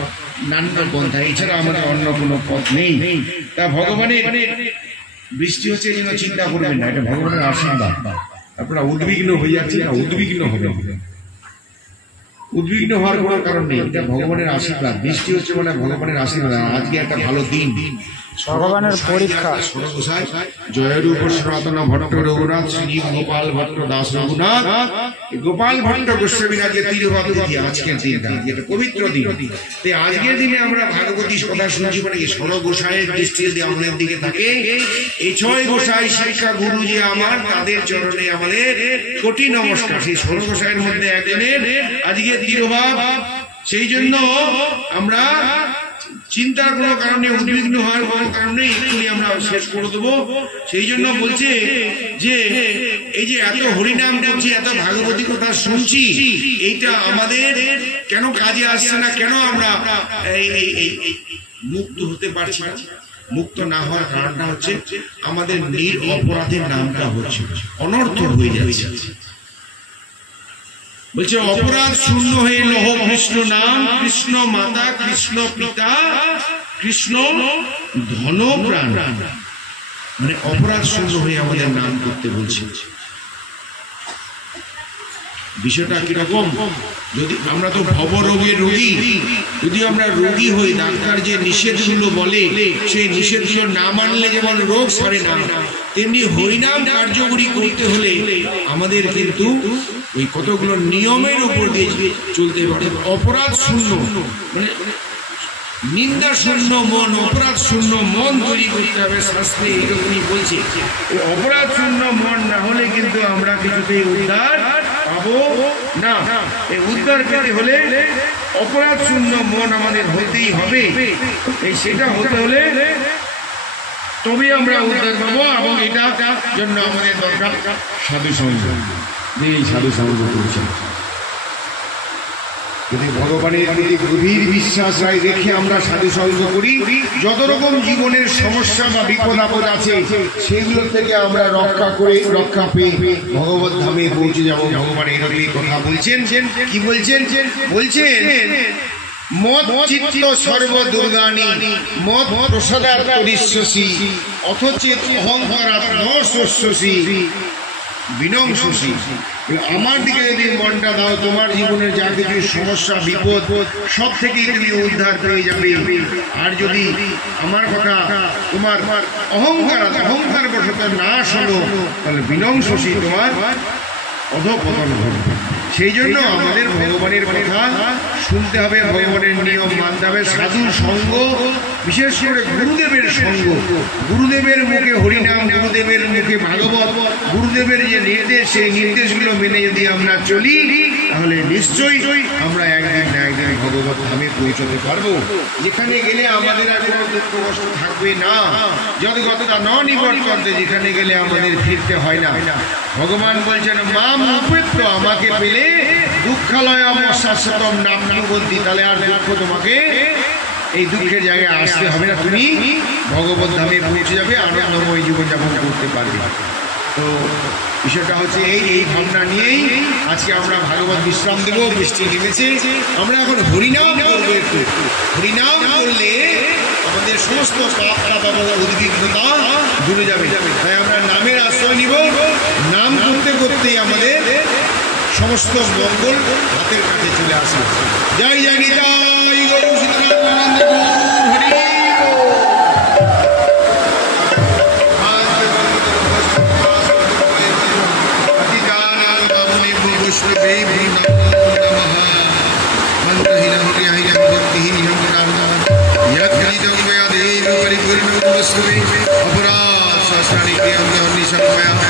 নানা পন্থা, এছাড়া আমাদের অন্য কোনো পথ নেই। তা ভগবানের বৃষ্টি হচ্ছে এই জন্য চিন্তা করবেন না, এটা ভগবানের আশীর্বাদ। আপনারা উদ্বিগ্ন হয়ে যাচ্ছেন না, উদ্বিগ্ন হবে, উদ্বিগ্ন হওয়ার কোনো কারণ নেই। এটা ভগবানের আশীর্বাদ। বৃষ্টি হচ্ছে মানে ভগবানের আশীর্বাদ। আজকে একটা ভালো দিন, ভগবানের পরীক্ষা। জয়রূপ সনাতন ভট্ট রঘুনাথ, শ্রী গোপাল ভট্ট দাস রঘুনাথ, গোপাল ভট্ট গোস্বামী আজকে তিরুভাব তিথি, আজকের দিনটা যেটা পবিত্র দিন। আজকের দিনে আমরা ভাগবতী কথা শুনছি, মানে কি ষড় গোসাইয়ের দৃষ্টি যদি আমাদের দিকে থাকে, এই 6 গোসাই শিক্ষা গুরু যে আমার, তাদের চরণে আমাদের কোটি নমস্কার। সেই ষড় গোসাইয়ের মধ্যে একজনের আজকে তিরুভাব। সেই জন্য আমরা চিন্তার কোনো কারণে, উদ্বিগ্ন হওয়ার কোনো কারণে এক্ষুনি আমরা শেষ করে দেবো। সেই জন্য বলছে যে এই যে এত হরিনাম করছি, এত ভাগবতী কথা শুনছি, এইটা আমাদের কেন কাজে আসছে না, কেন আমরা এই মুক্ত হতে পারছি না? মুক্ত না হওয়ার কারণটা হচ্ছে আমাদের অপরাধের নামটা হচ্ছে অনর্থ হয়ে যাচ্ছে। বলছে অপরাধ শূন্য হয়ে লহ কৃষ্ণ নাম, কৃষ্ণ মাতা, কৃষ্ণ পিতা, কৃষ্ণ ধন প্রাণ। মানে অপরাধ শূন্য হয়ে আমাদের নাম করতে বলছে। বিষয়টা কিরকম? যদি আমরা তো ভবরোগের রোগী, যদি আমরা রোগী হই, ডাক্তার যে নিষেধগুলো বলে সেই নিষেধগুলো না মানলে যেমন রোগ সারে না, তেমনি হরিনাম কার্যকরী করতে হলে আমাদের কিন্তু ওই কতগুলো নিয়মের উপর দিয়ে চলতে পারে। অপরাধ শূন্য মানে নিন্দা শূন্য মন, অপরাধ শূন্য মন তৈরি করতে হবে। শাস্ত্রে এইরকমই বলছে। অপরাধ শূন্য মন না হলে কিন্তু আমরা কিছুতেই উদ্ধার পাবো না। এই উদ্ধার পেতে হলে অপরাধ শূন্য মন আমাদের হতেই হবে। এই সেটা হতে হলে তবে আমরা উদ্ধার পাবো। এবং এটা জন্য আমাদের দরকার সাধু সঙ্গ। এই সাধু সঙ্গ করছে যদি ভগবানের প্রতি গভীর বিশ্বাস রেখে আমরা সাধু সঙ্গ করি, যত রকম জীবনের সমস্যা বা বিপদ আপদ আছে সেগুলো থেকে আমরা রক্ষা পেয়ে ভগবত ধামে পৌঁছে যাব। ভগবান এরকমই কথা বলছেন। কি বলছেন? বলছেন মত চিত্ত সর্ব দুর্গানি মত প্রসাদাৎ তরিষ্যসি অথচেত অহংকারাৎ ন শস্যসি বিনংসসি। আমার দিকে যদি মনটা দাও, তোমার জীবনের যা কিছু সমস্যা বিপদ সব থেকেই তুমি উদ্ধার পেয়ে যাবে। আর যদি আমার কথা তোমার অহংকার বশত না শোনো, তাহলে বিনংসসি, তোমার অধঃপতন ঘটবে। সেই জন্য আমাদের ভগবানের কথা শুনতে হবে, ভগবানের নিয়ম মানতে হবে। সাধুর সঙ্গ, বিশেষ করে গুরুদেবের সঙ্গ, গুরুদেবের মুখে হরিনাম, গুরুদেবের মুখে ভাগবত, গুরুদেবের যে নির্দেশ সেই নির্দেশগুলো মেনে যদি আমরা চলি, তাহলে নিশ্চয়ই আমরা একদিন না একদিন ভগবত ধামে পৌঁছতে পারবো। যেখানে গেলে আমাদের আর কোনো দুঃখ কষ্ট থাকবে না। যতগতটা ন নিবর্তন্তে, যেখানে গেলে আমাদের ফিরতে হয় না। ভগবান বলছেন মাম উপেত্য, আমাকে পেলে দুঃখালয় শাশ্বতম নামবন্তি, তাহলে আর দুঃখ তোমাকে এই দুঃখের জায়গায় আসতে হবে না। তুমি ভগবত ধামে পৌঁছে যাবে, আনন্দময় জীবনযাপন করতে পারবে। তো বিষয়টা হচ্ছে এই ভাবনা নিয়েই আজকে আমরা ভাগবত বিশ্রাম দেব। বৃষ্টি নেমেছে, আমরা এখন হরিনাম করবো। একটু হরিনাম করলে আমাদের সমস্ত উদ্বিগ্নতা দূরে যাবে। তাই আমরা নামের আশ্রয় নিব। নাম করতে করতেই আমাদের সমস্ত মঙ্গল হাতের কাছে চলে আসে। জয় জয় নিতাই গৌর সীতারাম আনন্দ হরি अपराध शास्त्राणि क्रियन्ते अन्निशङ्कया